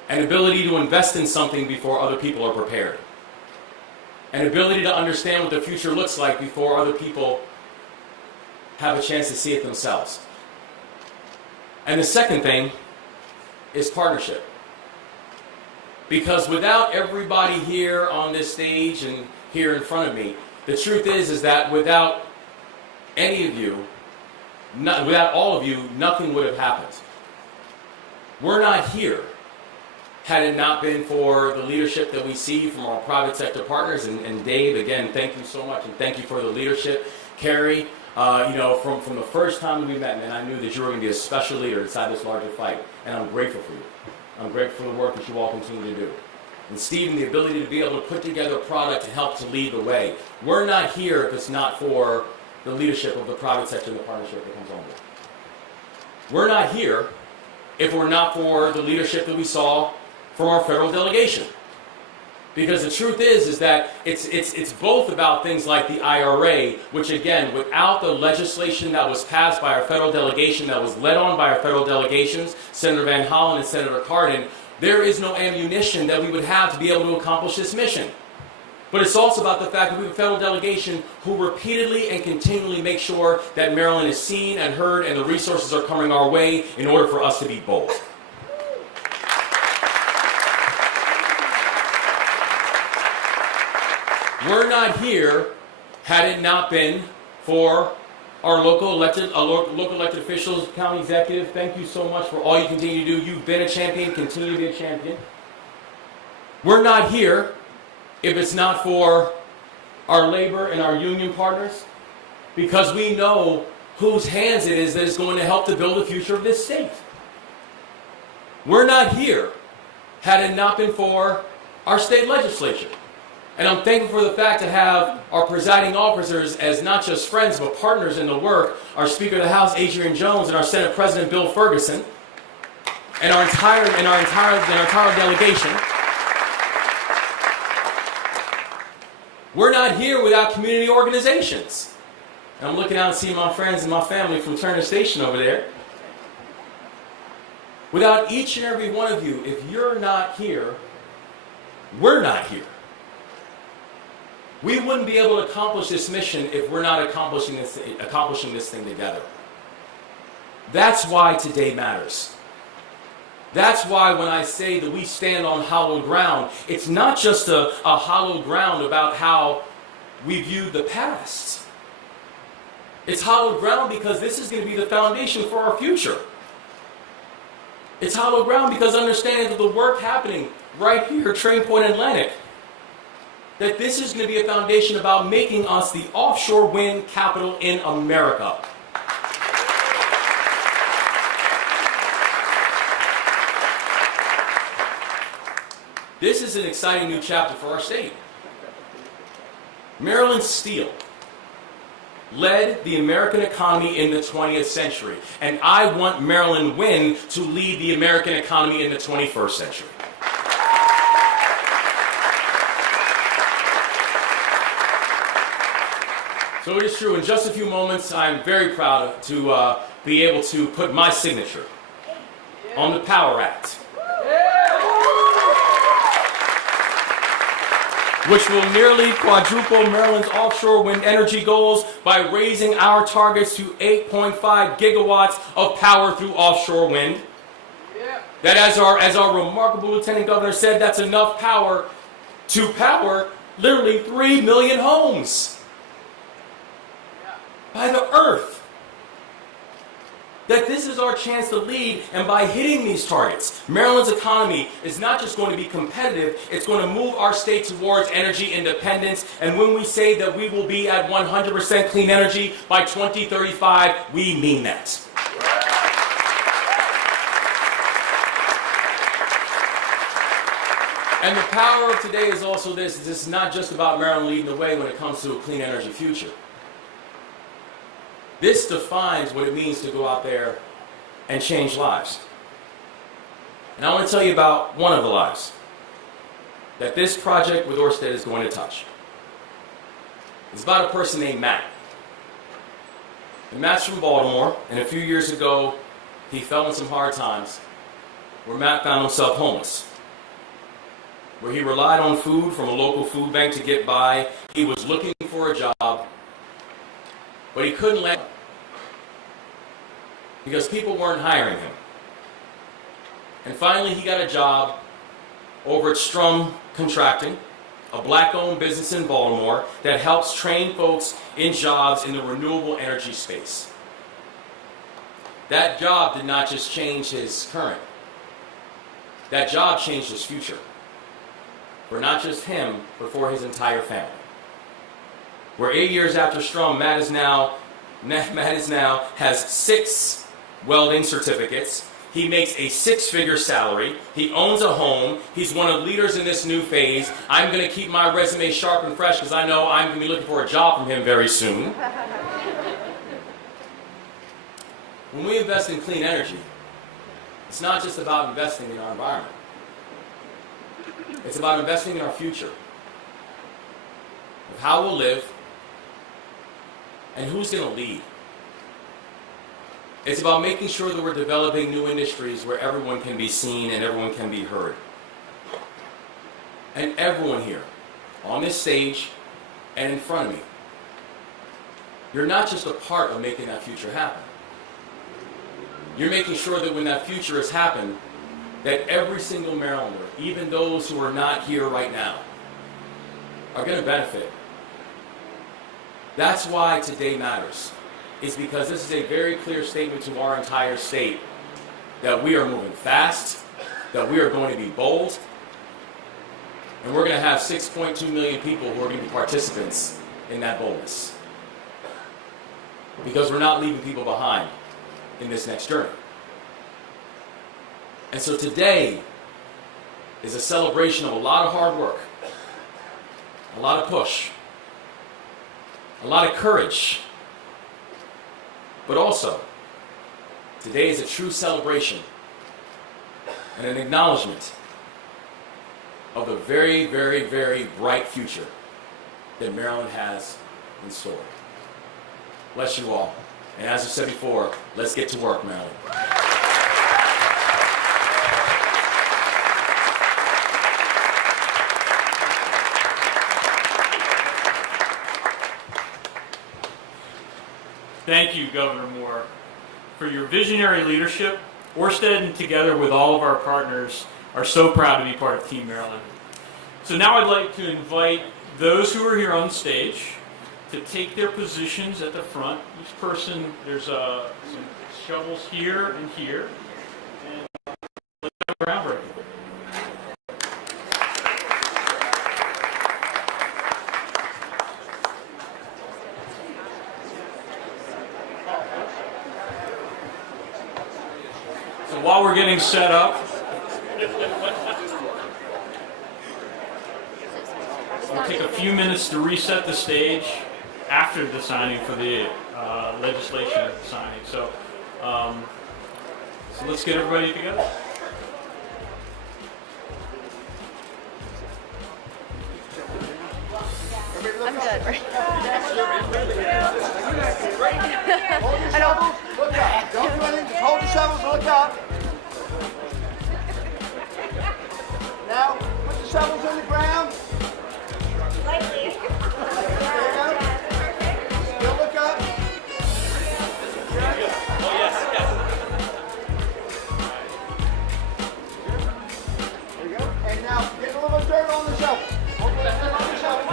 An ability to invest in something before other people are prepared. An ability to understand what the future looks like before other people have a chance to see it themselves. And the second thing is partnership. Because without everybody here on this stage and here in front of me, the truth is that without any of you, without all of you, nothing would have happened. We're not here had it not been for the leadership that we see from our private sector partners. And Dave, again, thank you so much, and thank you for the leadership. Carrie, from the first time we met, man, I knew that you were going to be a special leader inside this larger fight, and I'm grateful for you. I'm grateful for the work that you all continue to do. And Stephen, the ability to be able to put together a product to help to lead the way. We're not here if it's not for the leadership of the private sector and the partnership that comes on board. We're not here if we're not for the leadership that we saw from our federal delegation. Because the truth is that it's both about things like the IRA, which again, without the legislation that was passed by our federal delegation, that was led on by our federal delegations, Senator Van Hollen and Senator Cardin, there is no ammunition that we would have to be able to accomplish this mission. But it's also about the fact that we have a federal delegation who repeatedly and continually make sure that Maryland is seen and heard and the resources are coming our way in order for us to be bold. We're not here had it not been for our local elected officials, county executive. Thank you so much for all you continue to do. You've been a champion, continue to be a champion. We're not here if it's not for our labor and our union partners, because we know whose hands it is that is going to help to build the future of this state. We're not here had it not been for our state legislature. And I'm thankful for the fact to have our presiding officers as not just friends but partners in the work, our Speaker of the House, Adrian Jones, and our Senate President, Bill Ferguson, and our entire delegation. We're not here without community organizations. And I'm looking out and seeing my friends and my family from Turner Station over there. Without each and every one of you, if you're not here, we're not here. We wouldn't be able to accomplish this mission if we're not accomplishing this thing together. That's why today matters. That's why when I say that we stand on hallowed ground, it's not just a hallowed ground about how we view the past. It's hallowed ground because this is going to be the foundation for our future. It's hallowed ground because understanding that the work happening right here at Train Point Atlantic, that this is going to be a foundation about making us the offshore wind capital in America. This is an exciting new chapter for our state. Maryland Steel led the American economy in the 20th century, and I want Maryland Wind to lead the American economy in the 21st century. So it is true, in just a few moments, I'm very proud to be able to put my signature on the Power Act, which will nearly quadruple Maryland's offshore wind energy goals by raising our targets to 8.5 gigawatts of power through offshore wind. That, as our remarkable Lieutenant Governor said, that's enough power to power literally 3 million homes by the earth. that this is our chance to lead, and by hitting these targets, Maryland's economy is not just going to be competitive, it's going to move our state towards energy independence, and when we say that we will be at 100% clean energy by 2035, we mean that. And the power of today is also this. This is not just about Maryland leading the way when it comes to a clean energy future. This defines what it means to go out there and change lives. And I want to tell you about one of the lives that this project with Orsted is going to touch. It's about a person named Matt. And Matt's from Baltimore, and a few years ago, he fell in some hard times where Matt found himself homeless, where he relied on food from a local food bank to get by. He was looking for a job, but he couldn't let because people weren't hiring him. And finally, he got a job over at Strum Contracting, a black-owned business in Baltimore that helps train folks in jobs in the renewable energy space. That job did not just change his current. That job changed his future. For not just him, but for his entire family. Where 8 years after Strum, Matt is now has 6 welding certificates. He makes a 6-figure salary. He owns a home. He's one of the leaders in this new phase. I'm going to keep my resume sharp and fresh because I know I'm going to be looking for a job from him very soon. When we invest in clean energy, it's not just about investing in our environment. It's about investing in our future, of how we'll live, and who's going to lead. It's about making sure that we're developing new industries where everyone can be seen and everyone can be heard. And everyone here, on this stage and in front of me, you're not just a part of making that future happen. You're making sure that when that future has happened, that every single Marylander, even those who are not here right now, are going to benefit. That's why today matters. It's because this is a very clear statement to our entire state that we are moving fast, that we are going to be bold, and we're going to have 6.2 million people who are going to be participants in that boldness. Because we're not leaving people behind in this next journey. And so today is a celebration of a lot of hard work, a lot of push, a lot of courage, but also today is a true celebration and an acknowledgement of the very, very, very bright future that Maryland has in store. Bless you all. And as I said before, let's get to work, Maryland. Thank you, Governor Moore, for your visionary leadership. Ørsted, and together with all of our partners, are so proud to be part of Team Maryland. So now I'd like to invite those who are here on stage to take their positions at the front. Each person, there's some shovels here and here. And let's have a groundbreaking. While we're getting set up, we'll take a few minutes to reset the stage after the signing for the legislation signing. So let's get everybody together. I'm good. I don't look up. Don't do anything. Just hold the shovels. Look up. Now put the shovels in the ground. Lightly. Still look up. Oh, yes, yes. There you go. And now get a little bit of dirt on the shovel. A little bit of dirt on the shovel.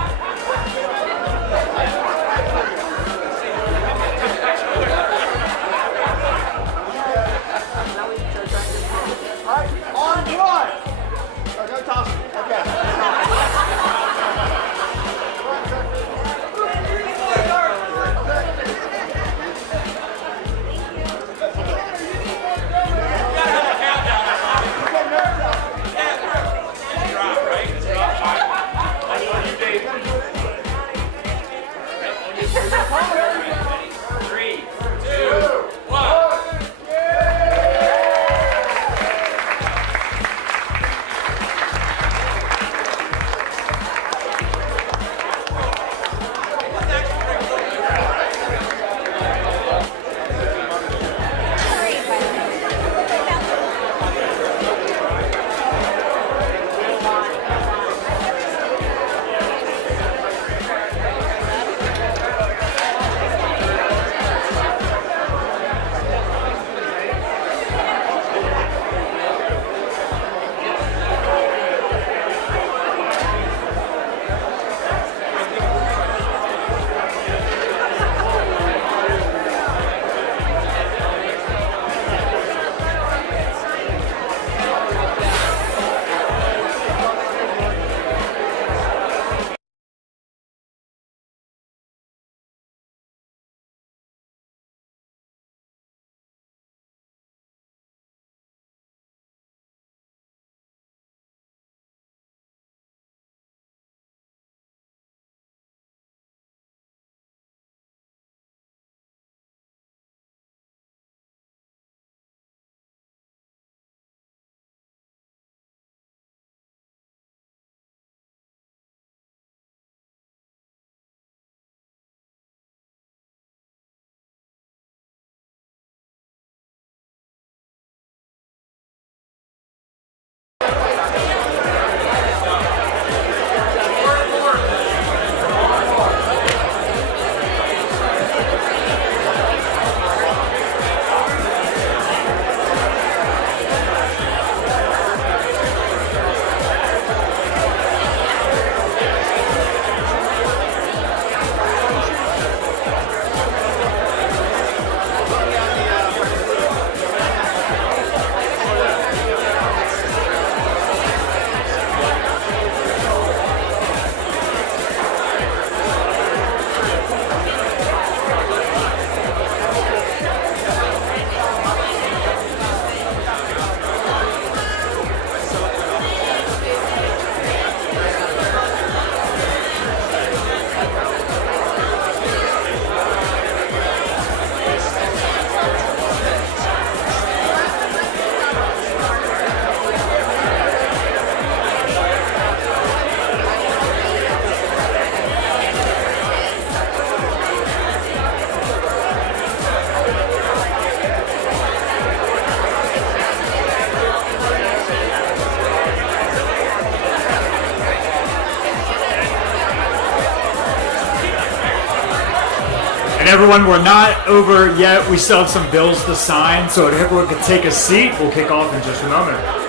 right, everyone, we're not over yet. We still have some bills to sign, so if everyone could take a seat, we'll kick off in just a moment.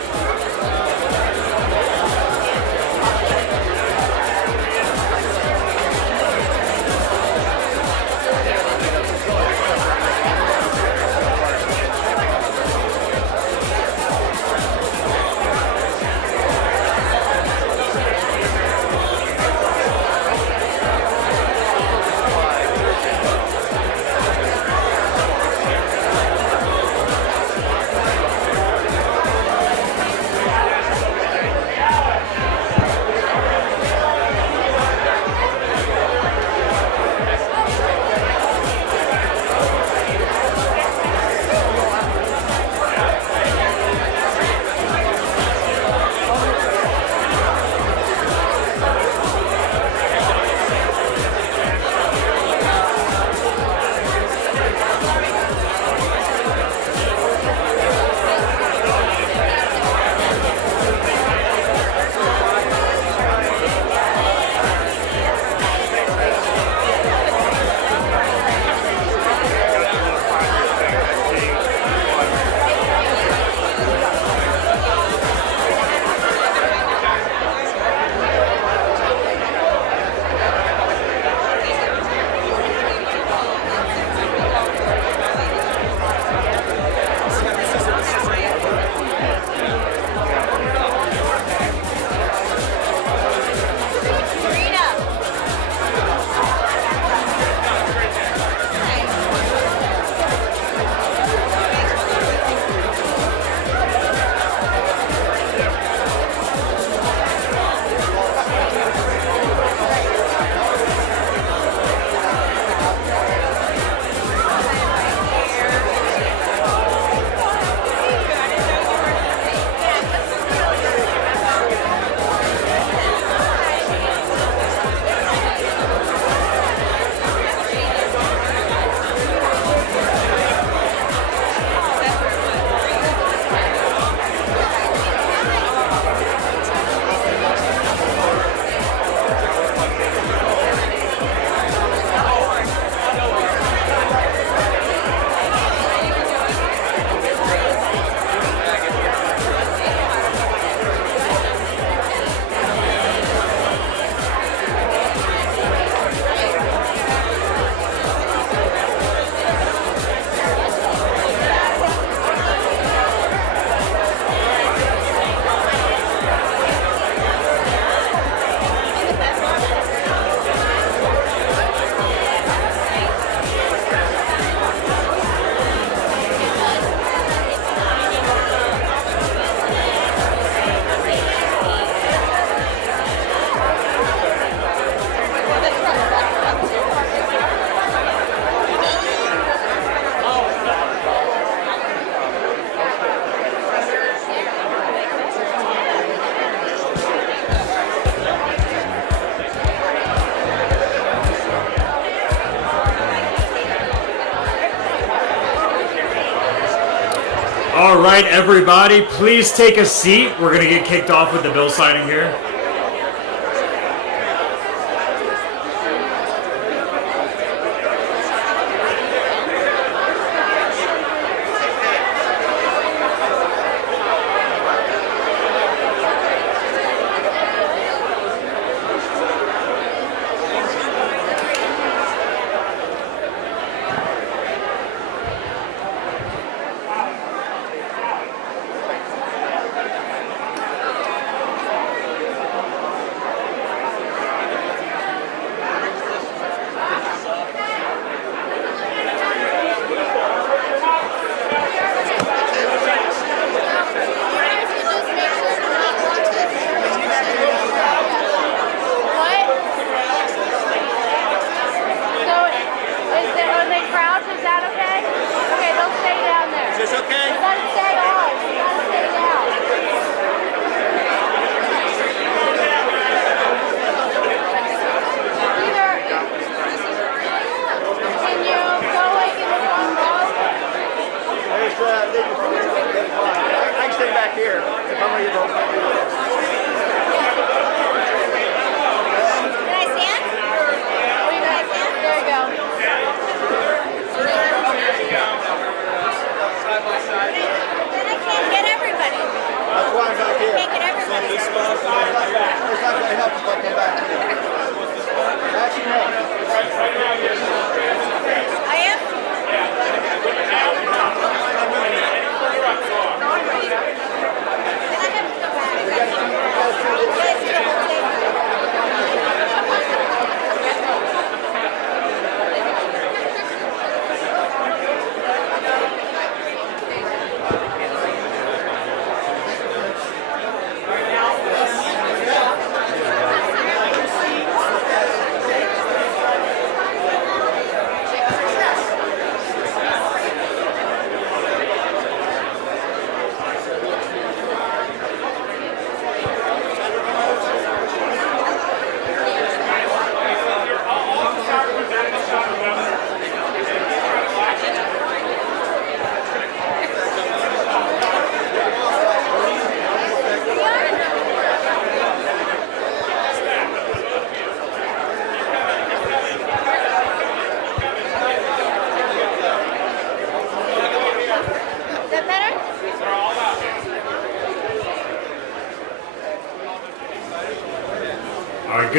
All right, everybody, please take a seat. We're going to get kicked off with the bill signing here.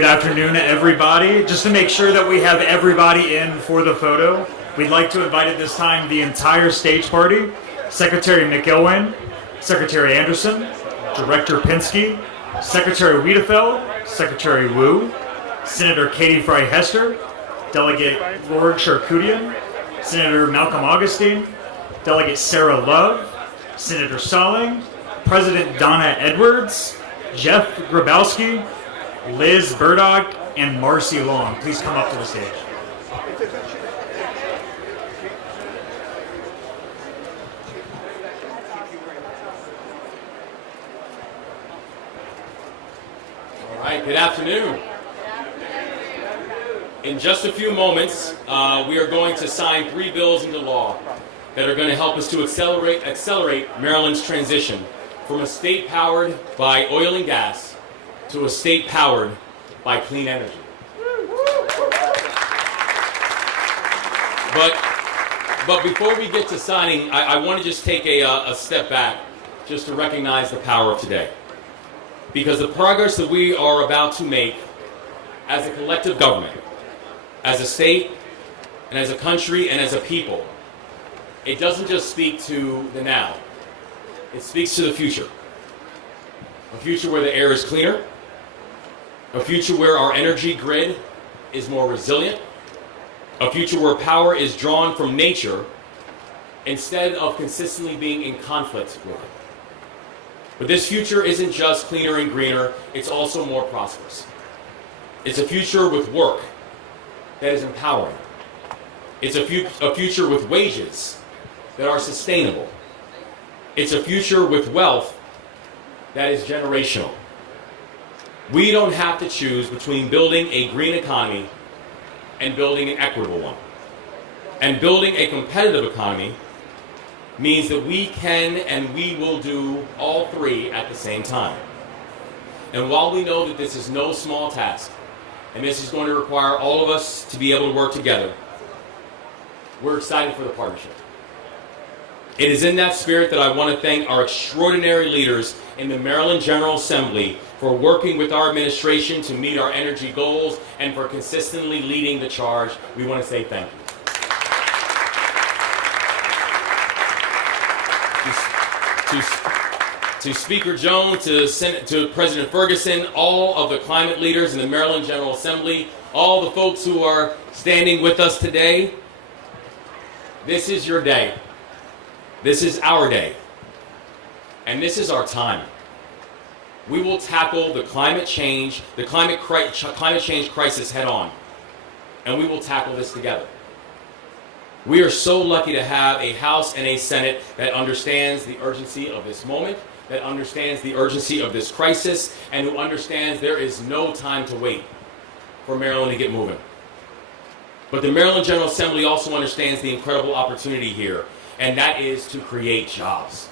Good afternoon, everybody. Just to make sure that we have everybody in for the photo, we'd like to invite at this time the entire stage party, Secretary McIlwain, Secretary Anderson, Director Pinsky, Secretary Wiedefeld, Secretary Wu, Senator Katie Fry-Hester, Delegate Georg Charkoudian, Senator Malcolm Augustine, Delegate Sarah Love, Senator Salling, President Donna Edwards, Jeff Grabowski, Liz Burdock, and Marcy Long. Please come up to the stage. All right, good afternoon. In just a few moments, we are going to sign 3 bills into law that are going to help us to accelerate Maryland's transition from a state powered by oil and gas to a state powered by clean energy. But before we get to signing, I want to just take a step back just to recognize the power of today. Because the progress that we are about to make as a collective government, as a state, and as a country, and as a people, it doesn't just speak to the now. It speaks to the future. A future where the air is cleaner. A future where our energy grid is more resilient. A future where power is drawn from nature instead of consistently being in conflict with it. But this future isn't just cleaner and greener, it's also more prosperous. It's a future with work that is empowering. It's a future with wages that are sustainable. It's a future with wealth that is generational. We don't have to choose between building a green economy and building an equitable one. And building a competitive economy means that we can and we will do all 3 at the same time. And while we know that this is no small task, and this is going to require all of us to be able to work together, we're excited for the partnership. It is in that spirit that I want to thank our extraordinary leaders in the Maryland General Assembly for working with our administration to meet our energy goals and for consistently leading the charge. We want to say thank you. To Speaker Jones, to President Ferguson, all of the climate leaders in the Maryland General Assembly, all the folks who are standing with us today, this is your day. This is our day. And this is our time. We will tackle the climate change crisis head on. And we will tackle this together. We are so lucky to have a House and a Senate that understands the urgency of this moment, that understands the urgency of this crisis, and who understands there is no time to wait for Maryland to get moving. But the Maryland General Assembly also understands the incredible opportunity here, and that is to create jobs.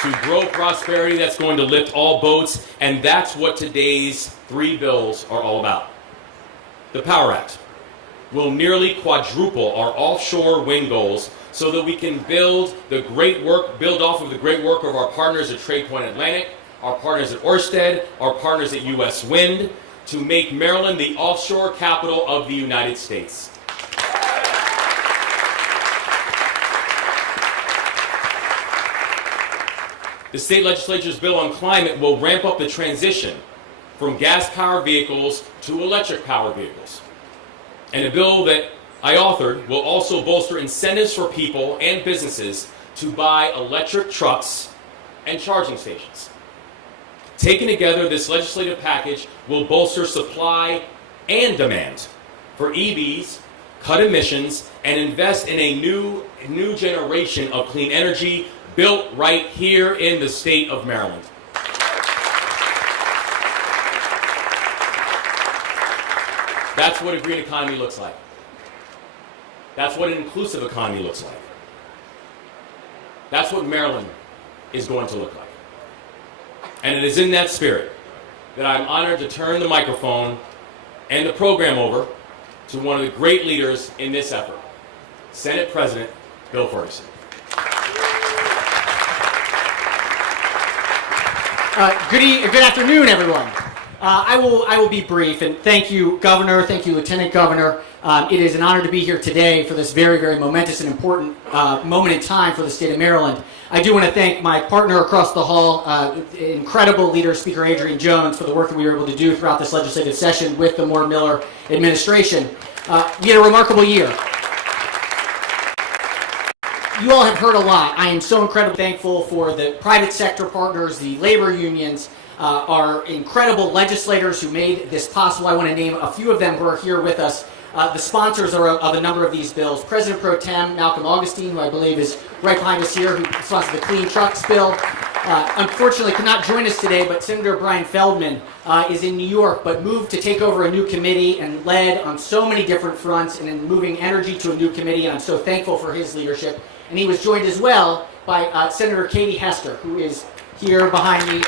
To grow prosperity that's going to lift all boats, and that's what today's 3 bills are all about. The Power Act will nearly quadruple our offshore wind goals so that we can build off of the great work of our partners at Trade Point Atlantic, our partners at Orsted, our partners at U.S. Wind, to make Maryland the offshore capital of the United States. The state legislature's bill on climate will ramp up the transition from gas-powered vehicles to electric-powered vehicles. And a bill that I authored will also bolster incentives for people and businesses to buy electric trucks and charging stations. Taken together, this legislative package will bolster supply and demand for EVs, cut emissions, and invest in a new generation of clean energy built right here in the state of Maryland. That's what a green economy looks like. That's what an inclusive economy looks like. That's what Maryland is going to look like. And it is in that spirit that I'm honored to turn the microphone and the program over to one of the great leaders in this effort, Senate President Bill Ferguson. Good afternoon, everyone. I will be brief, and thank you, Governor. Thank you, Lieutenant Governor. It is an honor to be here today for this very, very momentous and important moment in time for the state of Maryland. I do want to thank my partner across the hall, incredible leader, Speaker Adrian Jones, for the work that we were able to do throughout this legislative session with the Moore-Miller administration. We had a remarkable year. You all have heard a lot. I am so incredibly thankful for the private sector partners, the labor unions, our incredible legislators who made this possible. I want to name a few of them who are here with us. The sponsors are of a number of these bills. President Pro Tem Malcolm Augustine, who I believe is right behind us here, who sponsored the Clean Trucks bill. Unfortunately could not join us today, but Senator Brian Feldman is in New York, but moved to take over a new committee and led on so many different fronts and in moving energy to a new committee, and I'm so thankful for his leadership. And he was joined as well by Senator Katie Hester, who is here behind me.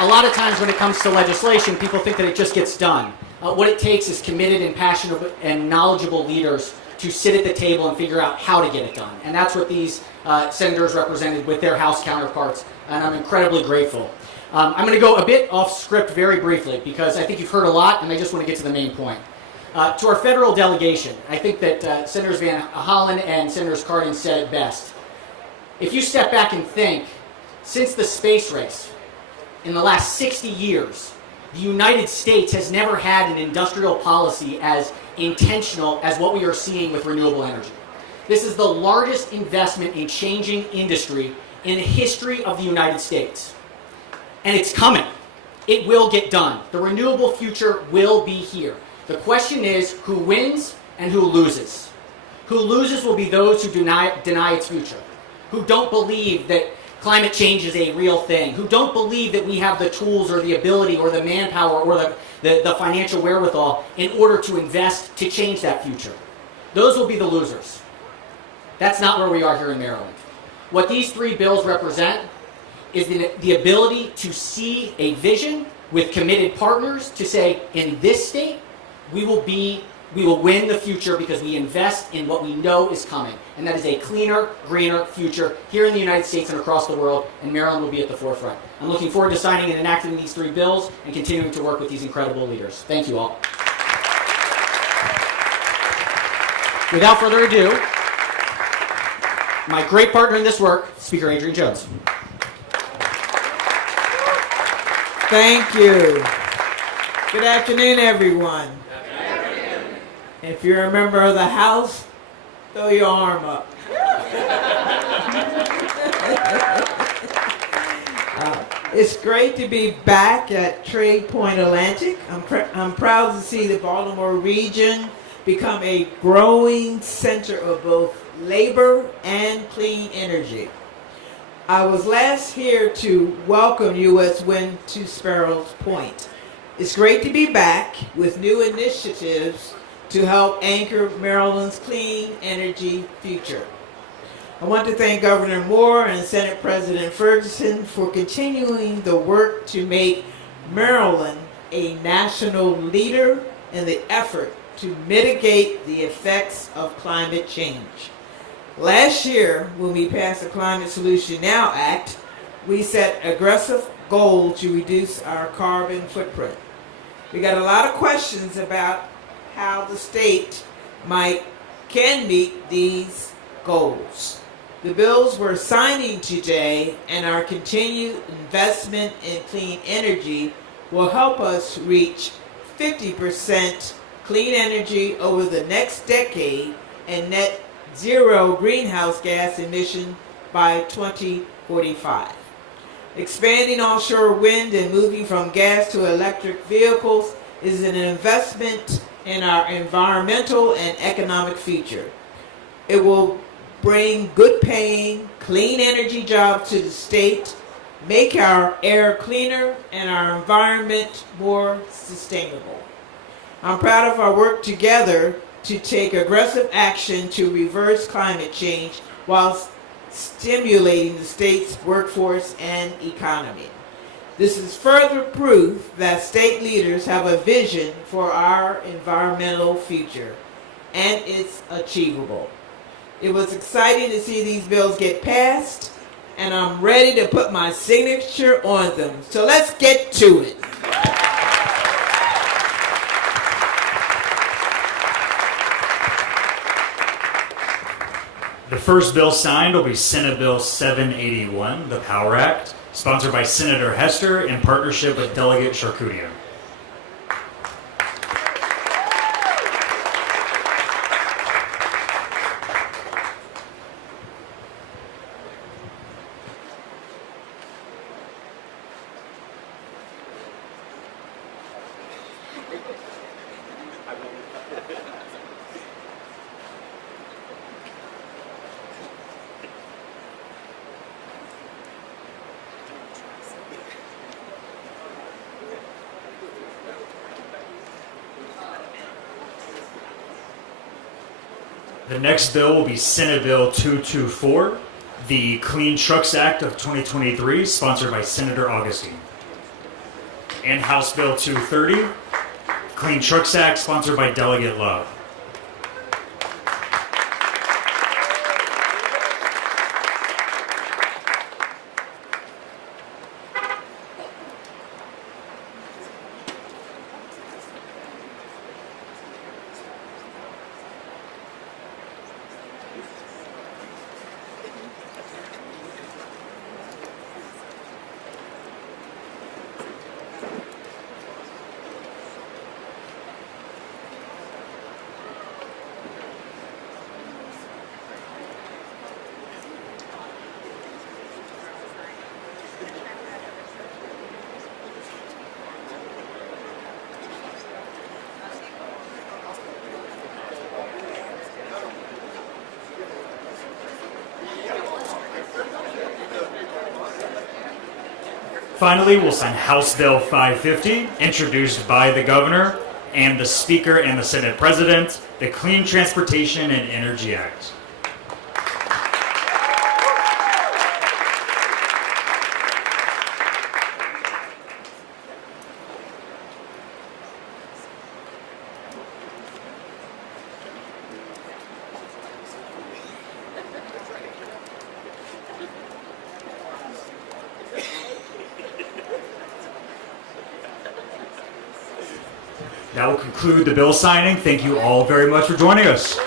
A lot of times when it comes to legislation, people think that it just gets done. What it takes is committed and passionate and knowledgeable leaders to sit at the table and figure out how to get it done. And that's what these senators represented with their House counterparts, and I'm incredibly grateful. I'm going to go a bit off script very briefly because I think you've heard a lot and I just want to get to the main point. To our federal delegation, I think that Senators Van Hollen and Senators Cardin said it best. If you step back and think, since the space race, in the last 60 years, the United States has never had an industrial policy as intentional as what we are seeing with renewable energy. This is the largest investment in changing industry in the history of the United States. And it's coming. It will get done. The renewable future will be here. The question is who wins and who loses. Who loses will be those who deny its future, who don't believe that climate change is a real thing, who don't believe that we have the tools or the ability or the manpower or the financial wherewithal in order to invest to change that future. Those will be the losers. That's not where we are here in Maryland. What these three bills represent is the ability to see a vision with committed partners to say, in this state, we will win the future because we invest in what we know is coming. And that is a cleaner, greener future here in the United States and across the world, and Maryland will be at the forefront. I'm looking forward to signing and enacting these three bills and continuing to work with these incredible leaders. Thank you all. Without further ado, my great partner in this work, Speaker Adrian Jones. Thank you. Good afternoon, everyone. If you're a member of the House, throw your arm up. It's great to be back at Trade Point Atlantic. I'm proud to see the Baltimore region become a growing center of both labor and clean energy. I was last here to welcome U.S. Wind to Sparrows Point. It's great to be back with new initiatives to help anchor Maryland's clean energy future. I want to thank Governor Moore and Senate President Ferguson for continuing the work to make Maryland a national leader in the effort to mitigate the effects of climate change. Last year, when we passed the Climate Solution Now Act, we set aggressive goals to reduce our carbon footprint. We got a lot of questions about how the state can meet these goals. The bills we're signing today and our continued investment in clean energy will help us reach 50% clean energy over the next decade and net zero greenhouse gas emission by 2045. Expanding offshore wind and moving from gas to electric vehicles is an investment in our environmental and economic future. It will bring good paying, clean energy jobs to the state, make our air cleaner and our environment more sustainable. I'm proud of our work together to take aggressive action to reverse climate change while stimulating the state's workforce and economy. This is further proof that state leaders have a vision for our environmental future, and it's achievable. It was exciting to see these bills get passed, and I'm ready to put my signature on them. So let's get to it. The first bill signed will be Senate Bill 781, the Power Act, sponsored by Senator Hester in partnership with Delegate Charcutia. The next bill will be Senate Bill 224, the Clean Trucks Act of 2023, sponsored by Senator Augustine. And House Bill 230, Clean Trucks Act, sponsored by Delegate Love. Finally, we'll sign House Bill 550, introduced by the Governor and the Speaker and the Senate President, the Clean Transportation and Energy Act. That will conclude the bill signing. Thank you all very much for joining us.